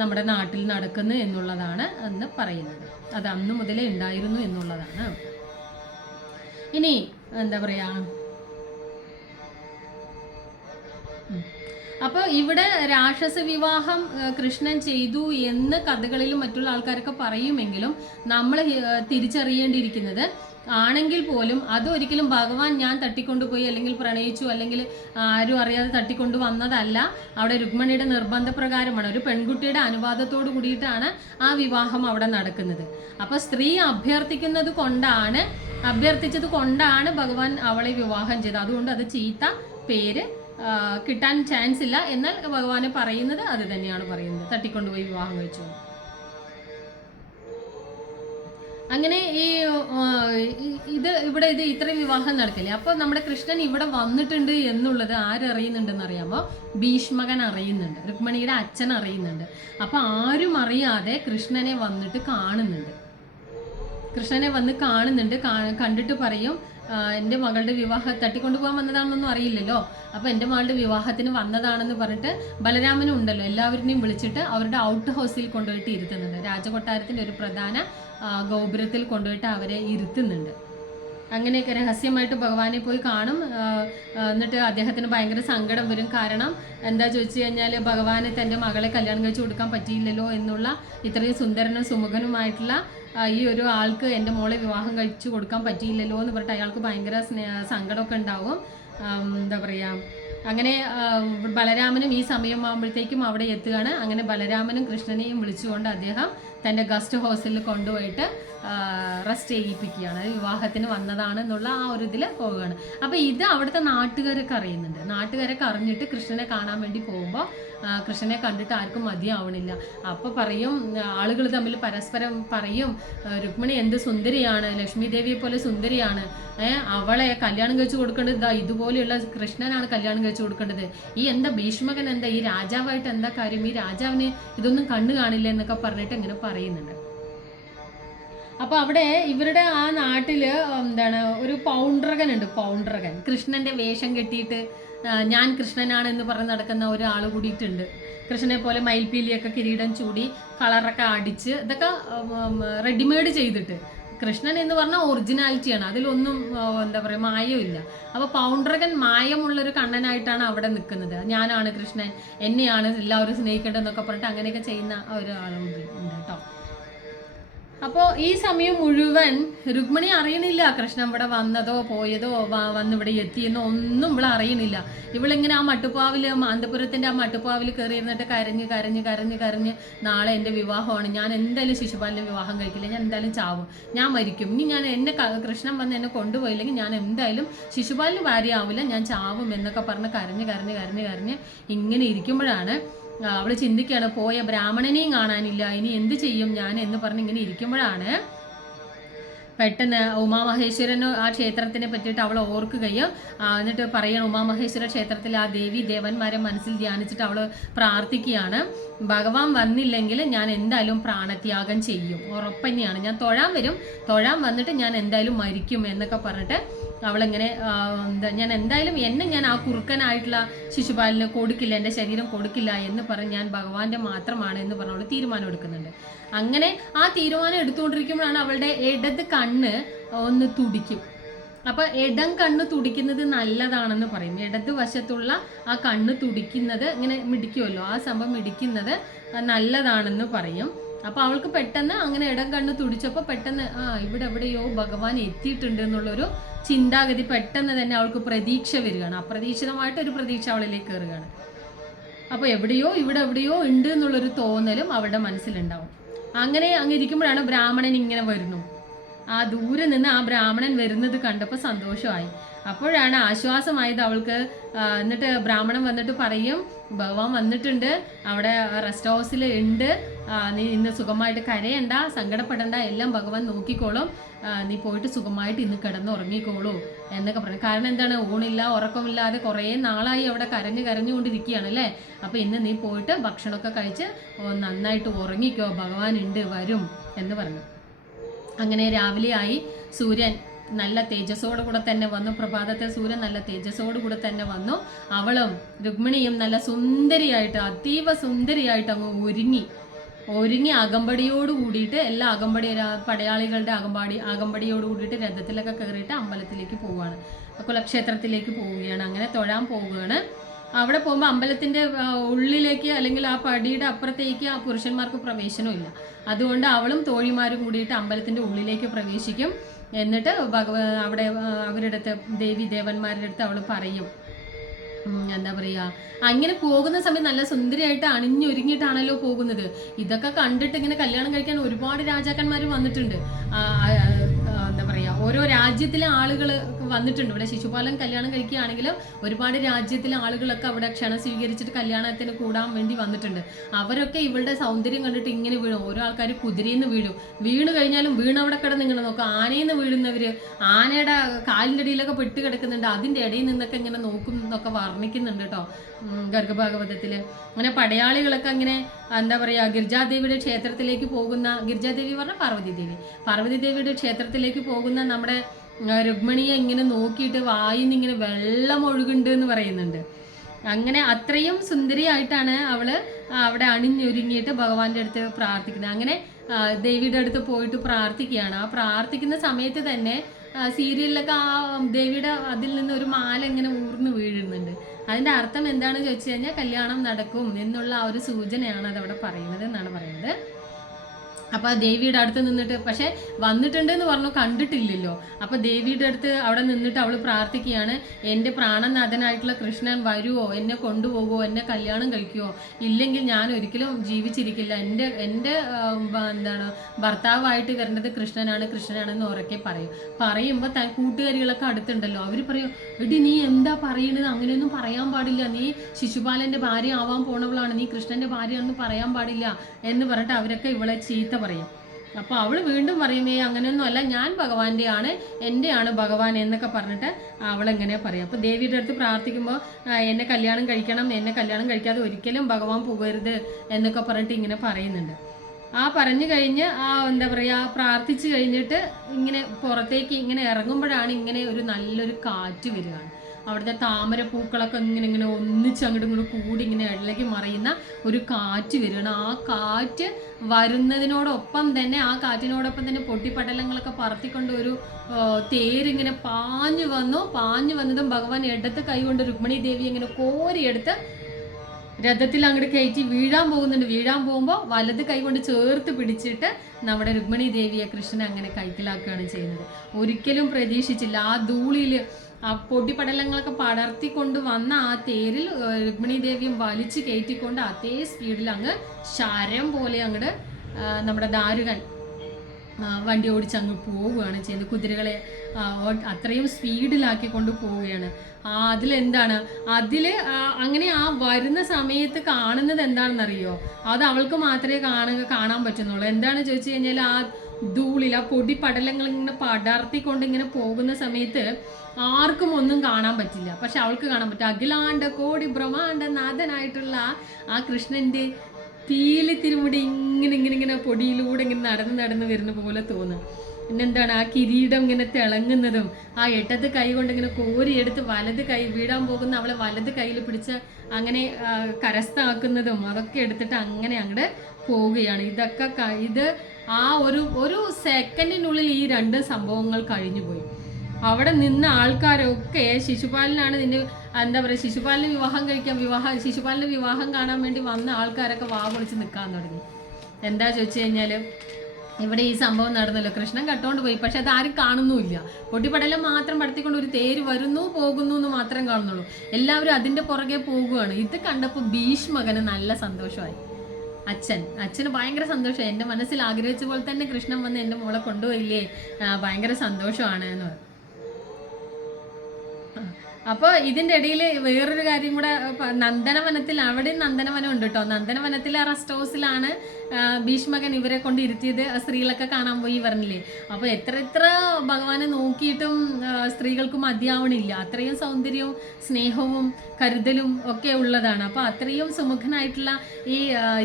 നമ്മുടെ നാട്ടിൽ നടക്കുന്നത് എന്നുള്ളതാണ് അന്ന് പറയുന്നത്. അത് അന്ന് മുതലേ ഉണ്ടായിരുന്നു എന്നുള്ളതാണ്. ഇനി എന്താ പറയുക, അപ്പോൾ ഇവിടെ രാക്ഷസ വിവാഹം കൃഷ്ണൻ ചെയ്തു എന്ന് കഥകളിലും മറ്റുള്ള ആൾക്കാരൊക്കെ പറയുമെങ്കിലും നമ്മൾ തിരിച്ചറിയേണ്ടിയിരിക്കുന്നത്, ആണെങ്കിൽ പോലും അതൊരിക്കലും ഭഗവാൻ ഞാൻ തട്ടിക്കൊണ്ടുപോയി അല്ലെങ്കിൽ പ്രണയിച്ചു അല്ലെങ്കിൽ ആരും അറിയാതെ തട്ടിക്കൊണ്ടു വന്നതല്ല. അവിടെ രുക്മിണിയുടെ നിർബന്ധപ്രകാരമാണ്, ഒരു പെൺകുട്ടിയുടെ അനുവാദത്തോടു കൂടിയിട്ടാണ് ആ വിവാഹം അവിടെ നടക്കുന്നത്. അപ്പോൾ സ്ത്രീ അഭ്യർത്ഥിച്ചത് കൊണ്ടാണ് ഭഗവാൻ അവളെ വിവാഹം ചെയ്തത്. അതുകൊണ്ട് അത് ചീത്ത പേര് കിട്ടാൻ ചാൻസ് ഇല്ല. എന്നാൽ ഭഗവാനെ പറയുന്നത് അത് തന്നെയാണ് പറയുന്നത്, തട്ടിക്കൊണ്ടുപോയി വിവാഹം കഴിച്ചു. അങ്ങനെ ഇത് ഇത്രയും വിവാഹം നടക്കില്ലേ. അപ്പോൾ നമ്മുടെ കൃഷ്ണൻ ഇവിടെ വന്നിട്ടുണ്ട് എന്നുള്ളത് ആരറിയുന്നുണ്ടെന്ന് അറിയാമോ? ഭീഷ്മകൻ അറിയുന്നുണ്ട്, രുക്മിണിയുടെ അച്ഛൻ അറിയുന്നുണ്ട്. അപ്പോൾ ആരും അറിയാതെ കൃഷ്ണനെ വന്നിട്ട് കാണുന്നുണ്ട്. കണ്ടിട്ട് പറയും, എൻ്റെ മകളുടെ വിവാഹം തട്ടിക്കൊണ്ടുപോകാൻ വന്നതാണെന്നൊന്നും അറിയില്ലല്ലോ, അപ്പോൾ എൻ്റെ മകളുടെ വിവാഹത്തിന് വന്നതാണെന്ന് പറഞ്ഞിട്ട് ബലരാമനും ഉണ്ടല്ലോ, എല്ലാവരുടെയും വിളിച്ചിട്ട് അവരുടെ ഔട്ട് ഹൗസിൽ കൊണ്ടുപോയിട്ട് ഇരുത്തുന്നുണ്ട്. രാജകൊട്ടാരത്തിൻ്റെ ഒരു പ്രധാന ഗോപുരത്തിൽ കൊണ്ടുപോയിട്ട് അവരെ ഇരുത്തുന്നുണ്ട്. അങ്ങനെയൊക്കെ രഹസ്യമായിട്ട് ഭഗവാനെ പോയി കാണും. എന്നിട്ട് അദ്ദേഹത്തിന് ഭയങ്കര സങ്കടം വരും. കാരണം എന്താ ചോദിച്ചു കഴിഞ്ഞാൽ, ഭഗവാന് തൻ്റെ മകളെ കല്യാണം കഴിച്ച് കൊടുക്കാൻ പറ്റിയില്ലല്ലോ എന്നുള്ള, ഇത്രയും സുന്ദരനും സുമുഖനുമായിട്ടുള്ള ഈ ഒരു ആൾക്ക് എൻ്റെ മോളെ വിവാഹം കഴിച്ചു കൊടുക്കാൻ പറ്റിയില്ലല്ലോ എന്ന് പറഞ്ഞിട്ട് അയാൾക്ക് ഭയങ്കര സങ്കടമൊക്കെ ഉണ്ടാവും. എന്താ പറയുക, അങ്ങനെ ബലരാമനും ഈ സമയമാകുമ്പോഴത്തേക്കും അവിടെ എത്തുകയാണ്. അങ്ങനെ ബലരാമനും കൃഷ്ണനെയും വിളിച്ചുകൊണ്ട് അദ്ദേഹം തൻ്റെ ഗസ്റ്റ് ഹൗസിൽ കൊണ്ടുപോയിട്ട് റെസ്റ്റ് ചെയ്യിപ്പിക്കുകയാണ്. വിവാഹത്തിന് വന്നതാണെന്നുള്ള ആ ഒരു ഇതിൽ പോവുകയാണ്. അപ്പോൾ ഇത് അവിടുത്തെ നാട്ടുകാരൊക്കെ അറിയുന്നുണ്ട്. നാട്ടുകാരൊക്കെ അറിഞ്ഞിട്ട് കൃഷ്ണനെ കാണാൻ വേണ്ടി പോകുമ്പോൾ കൃഷ്ണനെ കണ്ടിട്ട് ആർക്കും മതിയാവണില്ല. അപ്പോൾ പറയും, ആളുകൾ തമ്മിൽ പരസ്പരം പറയും, രുക്മിണി എന്ത് സുന്ദരിയാണ്, ലക്ഷ്മി ദേവിയെ പോലെ സുന്ദരിയാണ്, അവളെ കല്യാണം കഴിച്ചു കൊടുക്കേണ്ടത് ഇതുപോലെയുള്ള കൃഷ്ണനാണ് കല്യാണം കഴിച്ചു കൊടുക്കേണ്ടത്. ഈ എന്താ ഭീഷ്മകൻ എന്താ, ഈ രാജാവായിട്ട് എന്താ കാര്യം, ഈ രാജാവിന് ഇതൊന്നും കണ്ണു കാണില്ല എന്നൊക്കെ പറഞ്ഞിട്ട് ഇങ്ങനെ പറയുന്നുണ്ട്. അപ്പോൾ അവിടെ ഇവരുടെ ആ നാട്ടിൽ ഒരു പൗണ്ഡ്രകൻ ഉണ്ട്. പൗണ്ഡ്രകൻ കൃഷ്ണന്റെ വേഷം കെട്ടിയിട്ട് ഞാൻ കൃഷ്ണനാണെന്ന് പറഞ്ഞ് നടക്കുന്ന ഒരാൾ കൂടിയിട്ടുണ്ട്. കൃഷ്ണനെ പോലെ മയിൽപ്പീലിയൊക്കെ കിരീടം ചൂടി കളറൊക്കെ അടിച്ച് ഇതൊക്കെ റെഡിമെയ്ഡ് ചെയ്തിട്ട്, കൃഷ്ണൻ എന്ന് പറഞ്ഞാൽ ഒറിജിനാലിറ്റിയാണ്, അതിലൊന്നും എന്താ പറയുക മായമില്ല. അപ്പോൾ പൗണ്ഡ്രകൻ മായമുള്ളൊരു കണ്ണനായിട്ടാണ് അവിടെ നിൽക്കുന്നത്. ഞാനാണ് കൃഷ്ണൻ, എന്നെയാണ് എല്ലാവരും സ്നേഹിക്കേണ്ടതെന്നൊക്കെ പറഞ്ഞിട്ട് അങ്ങനെയൊക്കെ ചെയ്യുന്ന ഒരാളുണ്ട് കേട്ടോ. അപ്പോൾ ഈ സമയം മുഴുവൻ രുക്മിണി അറിയണില്ല കൃഷ്ണൻ ഇവിടെ വന്നതോ പോയതോ വന്ന് ഇവിടെ എത്തിയെന്നോ ഒന്നും ഇവിടെ അറിയണില്ല. ഇവളിങ്ങനെ ആ മട്ടുപ്പാവിൽ, അന്തപുരത്തിൻ്റെ ആ മട്ടുപ്പാവിൽ കയറി ഇരുന്നിട്ട് കരഞ്ഞ് നാളെ എൻ്റെ വിവാഹമാണ്, ഞാൻ എന്തായാലും ശിശുപാലിൻ്റെ വിവാഹം കഴിക്കില്ല, ഞാൻ എന്തായാലും ചാവും, ഞാൻ മരിക്കും, ഇനി എന്നെ കൃഷ്ണൻ വന്ന് എന്നെ കൊണ്ടുപോയില്ലെങ്കിൽ ഞാൻ എന്തായാലും ശിശുപാലിന് ഭാര്യ ആവില്ല, ഞാൻ ചാവും എന്നൊക്കെ പറഞ്ഞ് കരഞ്ഞ് ഇങ്ങനെ ഇരിക്കുമ്പോഴാണ് അവൾ ചിന്തിക്കുകയാണ്, പോയ ബ്രാഹ്മണനെയും കാണാനില്ല, ഇനി എന്ത് ചെയ്യും ഞാൻ എന്ന് പറഞ്ഞ് ഇങ്ങനെ ഇരിക്കുമ്പോഴാണ് പെട്ടെന്ന് ഉമാമഹേശ്വരൻ ആ ക്ഷേത്രത്തിനെ പറ്റിയിട്ട് അവൾ ഓർക്കുകയും എന്നിട്ട് പറയണം, ഉമാമഹേശ്വര ക്ഷേത്രത്തിൽ ആ ദേവി ദേവന്മാരെ മനസ്സിൽ ധ്യാനിച്ചിട്ട് അവൾ പ്രാർത്ഥിക്കുകയാണ്, ഭഗവാൻ വന്നില്ലെങ്കിൽ ഞാൻ എന്തായാലും പ്രാണത്യാഗം ചെയ്യും, ഉറപ്പന്നെയാണ്, ഞാൻ തൊഴാൻ വന്നിട്ട് ഞാൻ എന്തായാലും മരിക്കും എന്നൊക്കെ പറഞ്ഞിട്ട് അവളിങ്ങനെ ഞാൻ എന്തായാലും ഞാൻ ആ കുറുക്കനായിട്ടുള്ള ശിശുപാലിന് കൊടുക്കില്ല, എൻ്റെ ശരീരം കൊടുക്കില്ല എന്ന് പറഞ്ഞ് ഞാൻ ഭഗവാന്റെ മാത്രമാണ് എന്ന് പറഞ്ഞ് അവൾ തീരുമാനം എടുക്കുന്നുണ്ട്. അങ്ങനെ ആ തീരുമാനം എടുത്തുകൊണ്ടിരിക്കുമ്പോഴാണ് അവളുടെ ഇടത് കണ്ണ് ഒന്ന് തുടിക്കും. അപ്പോൾ ഇടം കണ്ണ് തുടിക്കുന്നത് നല്ലതാണെന്ന് പറയും. ഇടത് വശത്തുള്ള ആ കണ്ണ് തുടിക്കുന്നത് ഇങ്ങനെ മിടിക്കുമല്ലോ, ആ സംഭവം മിടിക്കുന്നത് നല്ലതാണെന്ന് പറയും. അപ്പോൾ അവൾക്ക് പെട്ടെന്ന് അങ്ങനെ ഇടം കണ്ണ് തുടിച്ചപ്പോൾ പെട്ടെന്ന് ഇവിടെ എവിടെയോ ഭഗവാൻ എത്തിയിട്ടുണ്ട് എന്നുള്ളൊരു ചിന്താഗതി പെട്ടെന്ന് തന്നെ അവൾക്ക് പ്രതീക്ഷ വരികയാണ്. അപ്രതീക്ഷിതമായിട്ടൊരു പ്രതീക്ഷ അവളിലേക്ക് കയറുകയാണ്. അപ്പോൾ ഇവിടെ എവിടെയോ ഉണ്ട് എന്നുള്ളൊരു തോന്നലും അവളുടെ മനസ്സിലുണ്ടാവും. അങ്ങനെ ഇരിക്കുമ്പോഴാണ് ബ്രാഹ്മണൻ ഇങ്ങനെ വരുന്നു. ആ ദൂരെ നിന്ന് ആ ബ്രാഹ്മണൻ വരുന്നത് കണ്ടപ്പോൾ സന്തോഷമായി. അപ്പോഴാണ് ആശ്വാസമായത് അവൾക്ക്. എന്നിട്ട് ബ്രാഹ്മണൻ വന്നിട്ട് പറയും, ഭഗവാൻ വന്നിട്ടുണ്ട്, അവിടെ റെസ്റ്റ് ഹൗസിൽ ഉണ്ട്, നീ ഇന്ന് സുഖമായിട്ട് കരയണ്ട, സങ്കടപ്പെടണ്ട, എല്ലാം ഭഗവാൻ നോക്കിക്കോളും, നീ പോയിട്ട് സുഖമായിട്ട് ഇന്ന് കിടന്നുറങ്ങിക്കോളൂ എന്നൊക്കെ പറഞ്ഞു. കാരണം എന്താണ്, ഊണില്ല ഉറക്കമില്ലാതെ കുറേ നാളായി അവിടെ കരഞ്ഞുകൊണ്ടിരിക്കുകയാണ് അല്ലേ. അപ്പോൾ ഇന്ന് നീ പോയിട്ട് ഭക്ഷണമൊക്കെ കഴിച്ച് നന്നായിട്ട് ഉറങ്ങിക്കോ, ഭഗവാൻ ഉണ്ട്, വരും എന്ന് പറഞ്ഞു. അങ്ങനെ രാവിലെയായി, സൂര്യൻ നല്ല തേജസ്സോടു കൂടെ തന്നെ വന്നു. പ്രഭാതത്തെ സൂര്യൻ നല്ല തേജസ്സോടു കൂടെ തന്നെ വന്നു. അവളും രുക്മിണിയും നല്ല സുന്ദരിയായിട്ട്, അതീവ സുന്ദരിയായിട്ട് അങ്ങ് ഒരുങ്ങി അകമ്പടിയോട് കൂടിയിട്ട്, എല്ലാ പടയാളികളുടെ അകമ്പടിയോട് കൂടിയിട്ട് രഥത്തിലൊക്കെ കയറിയിട്ട് അമ്പലത്തിലേക്ക് പോവുകയാണ്, കുലക്ഷേത്രത്തിലേക്ക് പോവുകയാണ്. അങ്ങനെ തൊഴാൻ പോവുകയാണ്. അവിടെ പോകുമ്പോൾ അമ്പലത്തിൻ്റെ ഉള്ളിലേക്ക് അല്ലെങ്കിൽ ആ പടിയുടെ അപ്പുറത്തേക്ക് ആ പുരുഷന്മാർക്ക് പ്രവേശനമില്ല. അതുകൊണ്ട് അവളും തോഴിമാരും കൂടിയിട്ട് അമ്പലത്തിൻ്റെ ഉള്ളിലേക്ക് പ്രവേശിക്കും. എന്നിട്ട് അവിടെ അവരുടെ അടുത്ത്, ദേവി ദേവന്മാരുടെ അടുത്ത് അവൾ പറയും, എന്താ പറയുക, അങ്ങനെ പോകുന്ന സമയം നല്ല സുന്ദരിയായിട്ട് അണിഞ്ഞൊരുങ്ങിയിട്ടാണല്ലോ പോകുന്നത്. ഇതൊക്കെ കണ്ടിട്ട് ഇങ്ങനെ കല്യാണം കഴിക്കാൻ ഒരുപാട് രാജാക്കന്മാർ വന്നിട്ടുണ്ട്. എന്താ പറയുക, ഓരോ രാജ്യത്തിലെ ആളുകൾ വന്നിട്ടുണ്ട്. ഇവിടെ ശിശുപാലൻ കല്യാണം കഴിക്കുകയാണെങ്കിലും ഒരുപാട് രാജ്യത്തിലെ ആളുകളൊക്കെ അവിടെ ക്ഷണം സ്വീകരിച്ചിട്ട് കല്യാണത്തിന് കൂടാൻ വേണ്ടി വന്നിട്ടുണ്ട്. അവരൊക്കെ ഇവളുടെ സൗന്ദര്യം കണ്ടിട്ട് ഇങ്ങനെ വീഴും. ഓരോ ആൾക്കാർ കുതിരയിൽ നിന്ന് വീണു കഴിഞ്ഞാലും വീണവിടെ കിടന്ന് ഇങ്ങനെ നോക്കുക. ആനയിൽ നിന്ന് വീഴുന്നവർ ആനയുടെ കാലിൻ്റെ ഇടയിലൊക്കെ പെട്ട് കിടക്കുന്നുണ്ട്. അതിൻ്റെ ഇടയിൽ നിന്നൊക്കെ ഇങ്ങനെ നോക്കും എന്നൊക്കെ വർണ്ണിക്കുന്നുണ്ട് കേട്ടോ ഗർഗഭാഗവതത്തിൽ. അങ്ങനെ പടയാളികളൊക്കെ അങ്ങനെ എന്താ പറയുക, ഗിരിജാദേവിയുടെ ക്ഷേത്രത്തിലേക്ക് പോകുന്ന, ഗിരിജാദേവി പറഞ്ഞാൽ പാർവതി ദേവിയുടെ ക്ഷേത്രത്തിലേക്ക് പോകുന്ന നമ്മുടെ രുക്മിണിയെ ഇങ്ങനെ നോക്കിയിട്ട് വായിന്ന് ഇങ്ങനെ വെള്ളം ഒഴുകുന്നുണ്ട് എന്ന് പറയുന്നുണ്ട്. അങ്ങനെ അത്രയും സുന്ദരിയായിട്ടാണ് അവള് അവിടെ അണിഞ്ഞൊരുങ്ങിയിട്ട് ഭഗവാന്റെ അടുത്ത് പ്രാർത്ഥിക്കുന്നത്. അങ്ങനെ ദേവിയുടെ അടുത്ത് പോയിട്ട് പ്രാർത്ഥിക്കുകയാണ്. ആ പ്രാർത്ഥിക്കുന്ന സമയത്ത് തന്നെ സീരിയലിലൊക്കെ ആ ദേവിയുടെ അതിൽ നിന്ന് ഒരു മാല ഇങ്ങനെ ഊർന്ന് വീഴുന്നുണ്ട്. അതിൻ്റെ അർത്ഥം എന്താണെന്ന് ചോദിച്ചു കഴിഞ്ഞാൽ കല്യാണം നടക്കും എന്നുള്ള ആ ഒരു സൂചനയാണ് അതവിടെ പറയുന്നത് എന്നാണ് പറയുന്നത്. അപ്പോൾ ദേവിയുടെ അടുത്ത് നിന്നിട്ട്, പക്ഷേ വന്നിട്ടുണ്ടെന്ന് പറഞ്ഞു, കണ്ടിട്ടില്ലല്ലോ. അപ്പോൾ ദേവിയുടെ അടുത്ത് അവിടെ നിന്നിട്ട് അവൾ പ്രാർത്ഥിക്കുകയാണ്, എൻ്റെ പ്രാണനാഥനായിട്ടുള്ള കൃഷ്ണൻ വരുമോ, എന്നെ കൊണ്ടുപോകുമോ, എന്നെ കല്യാണം കഴിക്കുമോ, ഇല്ലെങ്കിൽ ഞാൻ ഒരിക്കലും ജീവിച്ചിരിക്കില്ല, എൻ്റെ എന്താണ് ഭർത്താവായിട്ട് വരേണ്ടത് കൃഷ്ണനാണെന്ന് ഉറക്കെ പറയുമ്പോൾ കൂട്ടുകാരികളൊക്കെ അടുത്തുണ്ടല്ലോ, അവർ പറയും, എടി നീ എന്താ പറയുന്നത്, അങ്ങനെയൊന്നും പറയാൻ പാടില്ല, നീ ശിശുപാലൻ്റെ ഭാര്യ ആവാൻ പോണവളാണ്, നീ കൃഷ്ണൻ്റെ ഭാര്യയാണെന്ന് പറയാൻ പാടില്ല എന്ന് പറഞ്ഞിട്ട് അവരൊക്കെ ഇവളെ ചീത്ത പറയും. അപ്പോൾ അവൾ വീണ്ടും പറയുമേ അങ്ങനെയൊന്നും അല്ല, ഞാൻ ഭഗവാന്റെ ആണ്, എൻ്റെയാണ് ഭഗവാൻ എന്നൊക്കെ പറഞ്ഞിട്ട് അവളെങ്ങനെ പറയും. അപ്പോൾ ദേവിയുടെ അടുത്ത് പ്രാർത്ഥിക്കുമ്പോൾ എന്നെ കല്യാണം കഴിക്കണം, എന്നെ കല്യാണം കഴിക്കാതെ ഒരിക്കലും ഭഗവാൻ പോകരുത് എന്നൊക്കെ പറഞ്ഞിട്ട് ഇങ്ങനെ പറയുന്നുണ്ട്. ആ പറഞ്ഞു കഴിഞ്ഞ് എന്താ പറയുക, പ്രാർത്ഥിച്ചു കഴിഞ്ഞിട്ട് ഇങ്ങനെ പുറത്തേക്ക് ഇങ്ങനെ ഇറങ്ങുമ്പോഴാണ് ഇങ്ങനെ ഒരു നല്ലൊരു കാറ്റ് വരികയാണ്. അവിടുത്തെ താമരപ്പൂക്കളൊക്കെ ഇങ്ങനെ ഒന്നിച്ച് അങ്ങോട്ടും ഇങ്ങോട്ടും കൂടി ഇങ്ങനെ ഇടലേക്ക് മറയുന്ന ഒരു കാറ്റ് വരികയാണ്. ആ കാറ്റ് വരുന്നതിനോടൊപ്പം തന്നെ, ആ കാറ്റിനോടൊപ്പം തന്നെ പൊട്ടിപ്പടലങ്ങളൊക്കെ പറത്തിക്കൊണ്ട് ഒരു തേരിങ്ങനെ പാഞ്ഞു വന്നതും ഭഗവാൻ ഇടത്ത് കൈ കൊണ്ട് രുക്മിണി ദേവി ഇങ്ങനെ കോരിയെടുത്ത് രഥത്തിൽ അങ്ങോട്ട് കയറ്റി വീഴാൻ പോകുമ്പോൾ വലത് കൈ കൊണ്ട് ചേർത്ത് പിടിച്ചിട്ട് നമ്മുടെ രുക്മിണി ദേവിയെ കൃഷ്ണൻ അങ്ങനെ കൈക്കലാക്കുകയാണ് ചെയ്യുന്നത്. ഒരിക്കലും പ്രതീക്ഷിച്ചില്ല. ആ ധൂളിയിൽ ആ പൊടിപടലങ്ങളൊക്കെ പടർത്തിക്കൊണ്ട് വന്ന ആ തേരിൽ രുക്മിണി ദേവിയും വലിച്ചു കയറ്റിക്കൊണ്ട് അതേ സ്പീഡിൽ അങ്ങ് ശരം പോലെ അങ്ങോട്ട് നമ്മുടെ ദാരുകൻ വണ്ടി ഓടിച്ച് അങ്ങ് പോവുകയാണ് ചെയ്യുന്നത്. കുതിരകളെ അത്രയും സ്പീഡിലാക്കിക്കൊണ്ട് പോവുകയാണ്. അതിലെന്താണ് അങ്ങനെ ആ വരുന്ന സമയത്ത് കാണുന്നത് എന്താണെന്നറിയോ? അത് അവൾക്ക് മാത്രമേ കാണാൻ പറ്റുന്നുള്ളൂ. എന്താണെന്ന് ചോദിച്ചു കഴിഞ്ഞാൽ ആ ധൂളിൽ ആ പൊടി പടലങ്ങൾ ഇങ്ങനെ പടർത്തിക്കൊണ്ട് ഇങ്ങനെ പോകുന്ന സമയത്ത് ആർക്കും ഒന്നും കാണാൻ പറ്റില്ല. പക്ഷെ അവൾക്ക് കാണാൻ പറ്റും. അഖിലാണ്ട കോടി ബ്രഹ്മാണ്ട നാഥനായിട്ടുള്ള ആ കൃഷ്ണൻ്റെ പീലി തിരുമുടി ഇങ്ങനെ പൊടിയിലൂടെ ഇങ്ങനെ നടന്ന് വരുന്ന പോലെ തോന്നും. പിന്നെന്താണ് ആ കിരീടം ഇങ്ങനെ തിളങ്ങുന്നതും ആ ഇടത് കൈ കൊണ്ട് ഇങ്ങനെ കോരിയെടുത്ത് വലത് കൈ വീഴാൻ പോകുന്ന അവളെ വലത് കയ്യിൽ പിടിച്ച് അങ്ങനെ കരസ്ഥാക്കുന്നതും അതൊക്കെ എടുത്തിട്ട് അങ്ങനെ അങ്ങോട്ട് പോവുകയാണ്. ഇത് ആ ഒരു സെക്കൻഡിനുള്ളിൽ ഈ രണ്ട് സംഭവങ്ങൾ കഴിഞ്ഞുപോയി. അവിടെ നിന്ന ആൾക്കാരൊക്കെ ശിശുപാലനാണ് എന്താ പറയുക, ശിശുപാലൻ്റെ വിവാഹം കാണാൻ വേണ്ടി വന്ന ആൾക്കാരൊക്കെ വാ പൊളിച്ച് നിൽക്കാൻ തുടങ്ങി. എന്താ ചോദിച്ചു കഴിഞ്ഞാൽ, ഇവിടെ ഈ സംഭവം നടന്നല്ലോ, കൃഷ്ണൻ കട്ടുകൊണ്ട് പോയി, പക്ഷെ അത് ആരും കാണുന്നുമില്ല. പൊട്ടിപ്പടലം മാത്രം പടത്തിക്കൊണ്ട് ഒരു തേര് വരുന്നു പോകുന്നു എന്ന് മാത്രം കാണുന്നുള്ളൂ. എല്ലാവരും അതിൻ്റെ പുറകെ പോകുകയാണ്. ഇത് കണ്ടപ്പോൾ ഭീഷ്മകന് നല്ല സന്തോഷമായി. അച്ഛന് ഭയങ്കര സന്തോഷമായി. എൻ്റെ മനസ്സിൽ ആഗ്രഹിച്ച പോലെ തന്നെ കൃഷ്ണൻ വന്ന് എൻ്റെ മോളെ കൊണ്ടുപോയില്ലേ, ഭയങ്കര സന്തോഷമാണ് എന്ന് പറഞ്ഞു. അപ്പോൾ ഇതിൻ്റെ ഇടയിൽ വേറൊരു കാര്യം കൂടെ, നന്ദനവനത്തിൽ, അവിടെ നന്ദനവനം ഉണ്ട് കേട്ടോ. നന്ദനവനത്തിലെ റെസ്റ്റ് ഹൗസിലാണ് ഭീഷ്മകൻ ഇവരെ കൊണ്ട് ഇരുത്തിയത്. സ്ത്രീകളൊക്കെ കാണാൻ പോയി പറഞ്ഞില്ലേ. അപ്പോൾ എത്ര ഭഗവാനെ നോക്കിയിട്ടും സ്ത്രീകൾക്ക് മതിയാവണില്ല. അത്രയും സൗന്ദര്യവും സ്നേഹവും കരുതലും ഒക്കെ ഉള്ളതാണ്. അപ്പോൾ അത്രയും സുമുഖനായിട്ടുള്ള ഈ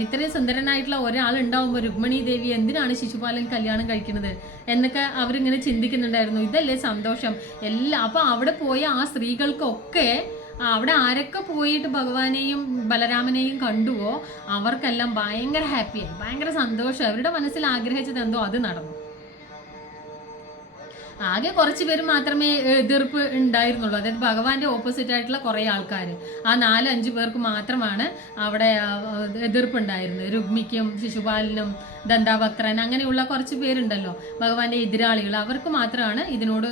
ഇത്രയും സുന്ദരനായിട്ടുള്ള ഒരാളുണ്ടാവുമ്പോൾ രുക്മിണി ദേവി എന്തിനാണ് ശിശുപാലൻ കല്യാണം കഴിക്കുന്നത് എന്നൊക്കെ അവരിങ്ങനെ ചിന്തിക്കുന്നുണ്ടായിരുന്നു. ഇതല്ലേ സന്തോഷം അപ്പോൾ അവിടെ പോയ ആ സ്ത്രീകൾക്കൊക്കെ, അവിടെ ആരൊക്കെ പോയിട്ട് ഭഗവാനെയും ബലരാമനെയും കണ്ടുവോ അവർക്കെല്ലാം ഭയങ്കര ഹാപ്പിയായി, ഭയങ്കര സന്തോഷം. അവരുടെ മനസ്സിൽ ആഗ്രഹിച്ചത് എന്തോ അത് നടന്നു. ആകെ കുറച്ച് പേര് മാത്രമേ എതിർപ്പ് ഉണ്ടായിരുന്നുള്ളൂ. അതായത് ഭഗവാന്റെ ഓപ്പോസിറ്റ് ആയിട്ടുള്ള കുറേ ആൾക്കാർ, ആ 4-5 പേർക്ക് മാത്രമാണ് അവിടെ എതിർപ്പുണ്ടായിരുന്നത്. രുക്മിക്കും ശിശുപാലനും ദന്താവക്ത്രൻ അങ്ങനെയുള്ള കുറച്ച് പേരുണ്ടല്ലോ ഭഗവാന്റെ എതിരാളികൾ. അവർക്ക് മാത്രമാണ് ഇതിനോട്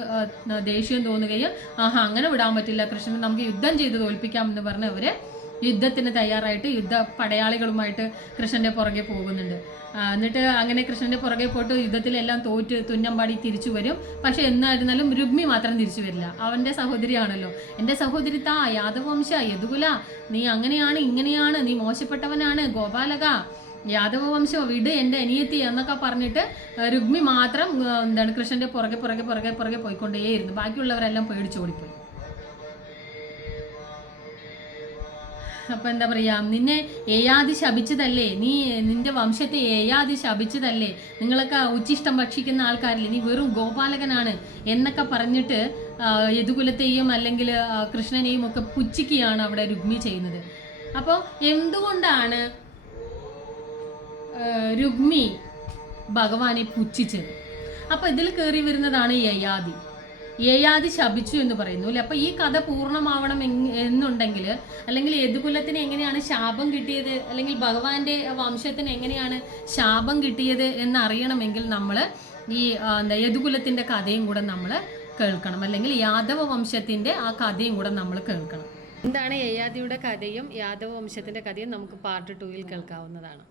ദേഷ്യം തോന്നുകയും അങ്ങനെ വിടാൻ പറ്റില്ല, കൃഷ്ണൻ നമുക്ക് യുദ്ധം ചെയ്ത് തോൽപ്പിക്കാം എന്ന് പറഞ്ഞ് അവർ യുദ്ധത്തിന് തയ്യാറായിട്ട് പടയാളികളുമായിട്ട് കൃഷ്ണന്റെ പുറകെ പോകുന്നുണ്ട്. എന്നിട്ട് അങ്ങനെ കൃഷ്ണന്റെ പുറകെ പോയിട്ട് യുദ്ധത്തിലെല്ലാം തോറ്റ് തുന്നമ്പാടി തിരിച്ചു വരും. പക്ഷെ എന്നായിരുന്നാലും രുക്മി മാത്രം തിരിച്ചു വരില്ല. അവന്റെ സഹോദരിയാണല്ലോ. എൻ്റെ സഹോദരി യാദവവംശ യദുകുല, നീ അങ്ങനെയാണ് ഇങ്ങനെയാണ്, നീ മോശപ്പെട്ടവനാണ്, ഗോപാലക, യാദവവംശം വിട്, എൻ്റെ അനിയത്തി എന്നൊക്കെ പറഞ്ഞിട്ട് രുക്മി മാത്രം കൃഷ്ണന്റെ പുറകെ പോയിക്കൊണ്ടേയിരുന്നു. ബാക്കിയുള്ളവരെല്ലാം പേടിച്ചോടിപ്പോയി. അപ്പം എന്താ പറയുക, നിന്നെ ഏയാതി ശപിച്ചതല്ലേ, നിന്റെ വംശത്തെ ഏയാതി ശപിച്ചതല്ലേ, നിങ്ങളൊക്കെ ഉച്ചിഷ്ടം ഭക്ഷിക്കുന്ന ആൾക്കാരില്ലേ, നീ വെറും ഗോപാലകനാണ് എന്നൊക്കെ പറഞ്ഞിട്ട് യദുകുലത്തെയും അല്ലെങ്കിൽ കൃഷ്ണനെയും ഒക്കെ പുച്ഛിക്കുകയാണ് അവിടെ രുക്മി ചെയ്യുന്നത്. അപ്പോൾ എന്തുകൊണ്ടാണ് രുക്മി ഭഗവാനെ പുച്ഛിച്ചത്? അപ്പോൾ ഇതിൽ കയറി വരുന്നതാണ് യയാതി ശപിച്ചു എന്ന് പറയുന്നു അല്ലേ. അപ്പോൾ ഈ കഥ പൂർണ്ണമാവണം എന്നുണ്ടെങ്കിൽ, അല്ലെങ്കിൽ യദുകുലത്തിന് എങ്ങനെയാണ് ശാപം കിട്ടിയത്, അല്ലെങ്കിൽ ഭഗവാന്റെ വംശത്തിന് എങ്ങനെയാണ് ശാപം കിട്ടിയത് എന്നറിയണമെങ്കിൽ നമ്മൾ ഈ യദുകുലത്തിൻ്റെ കഥയും കൂടെ നമ്മൾ കേൾക്കണം, അല്ലെങ്കിൽ യാദവ വംശത്തിൻ്റെ ആ കഥയും കൂടെ നമ്മൾ കേൾക്കണം. എന്താണ് യയാതിയുടെ കഥയും യാദവ വംശത്തിൻ്റെ കഥയും നമുക്ക് പാർട്ട് 2 കേൾക്കാവുന്നതാണ്.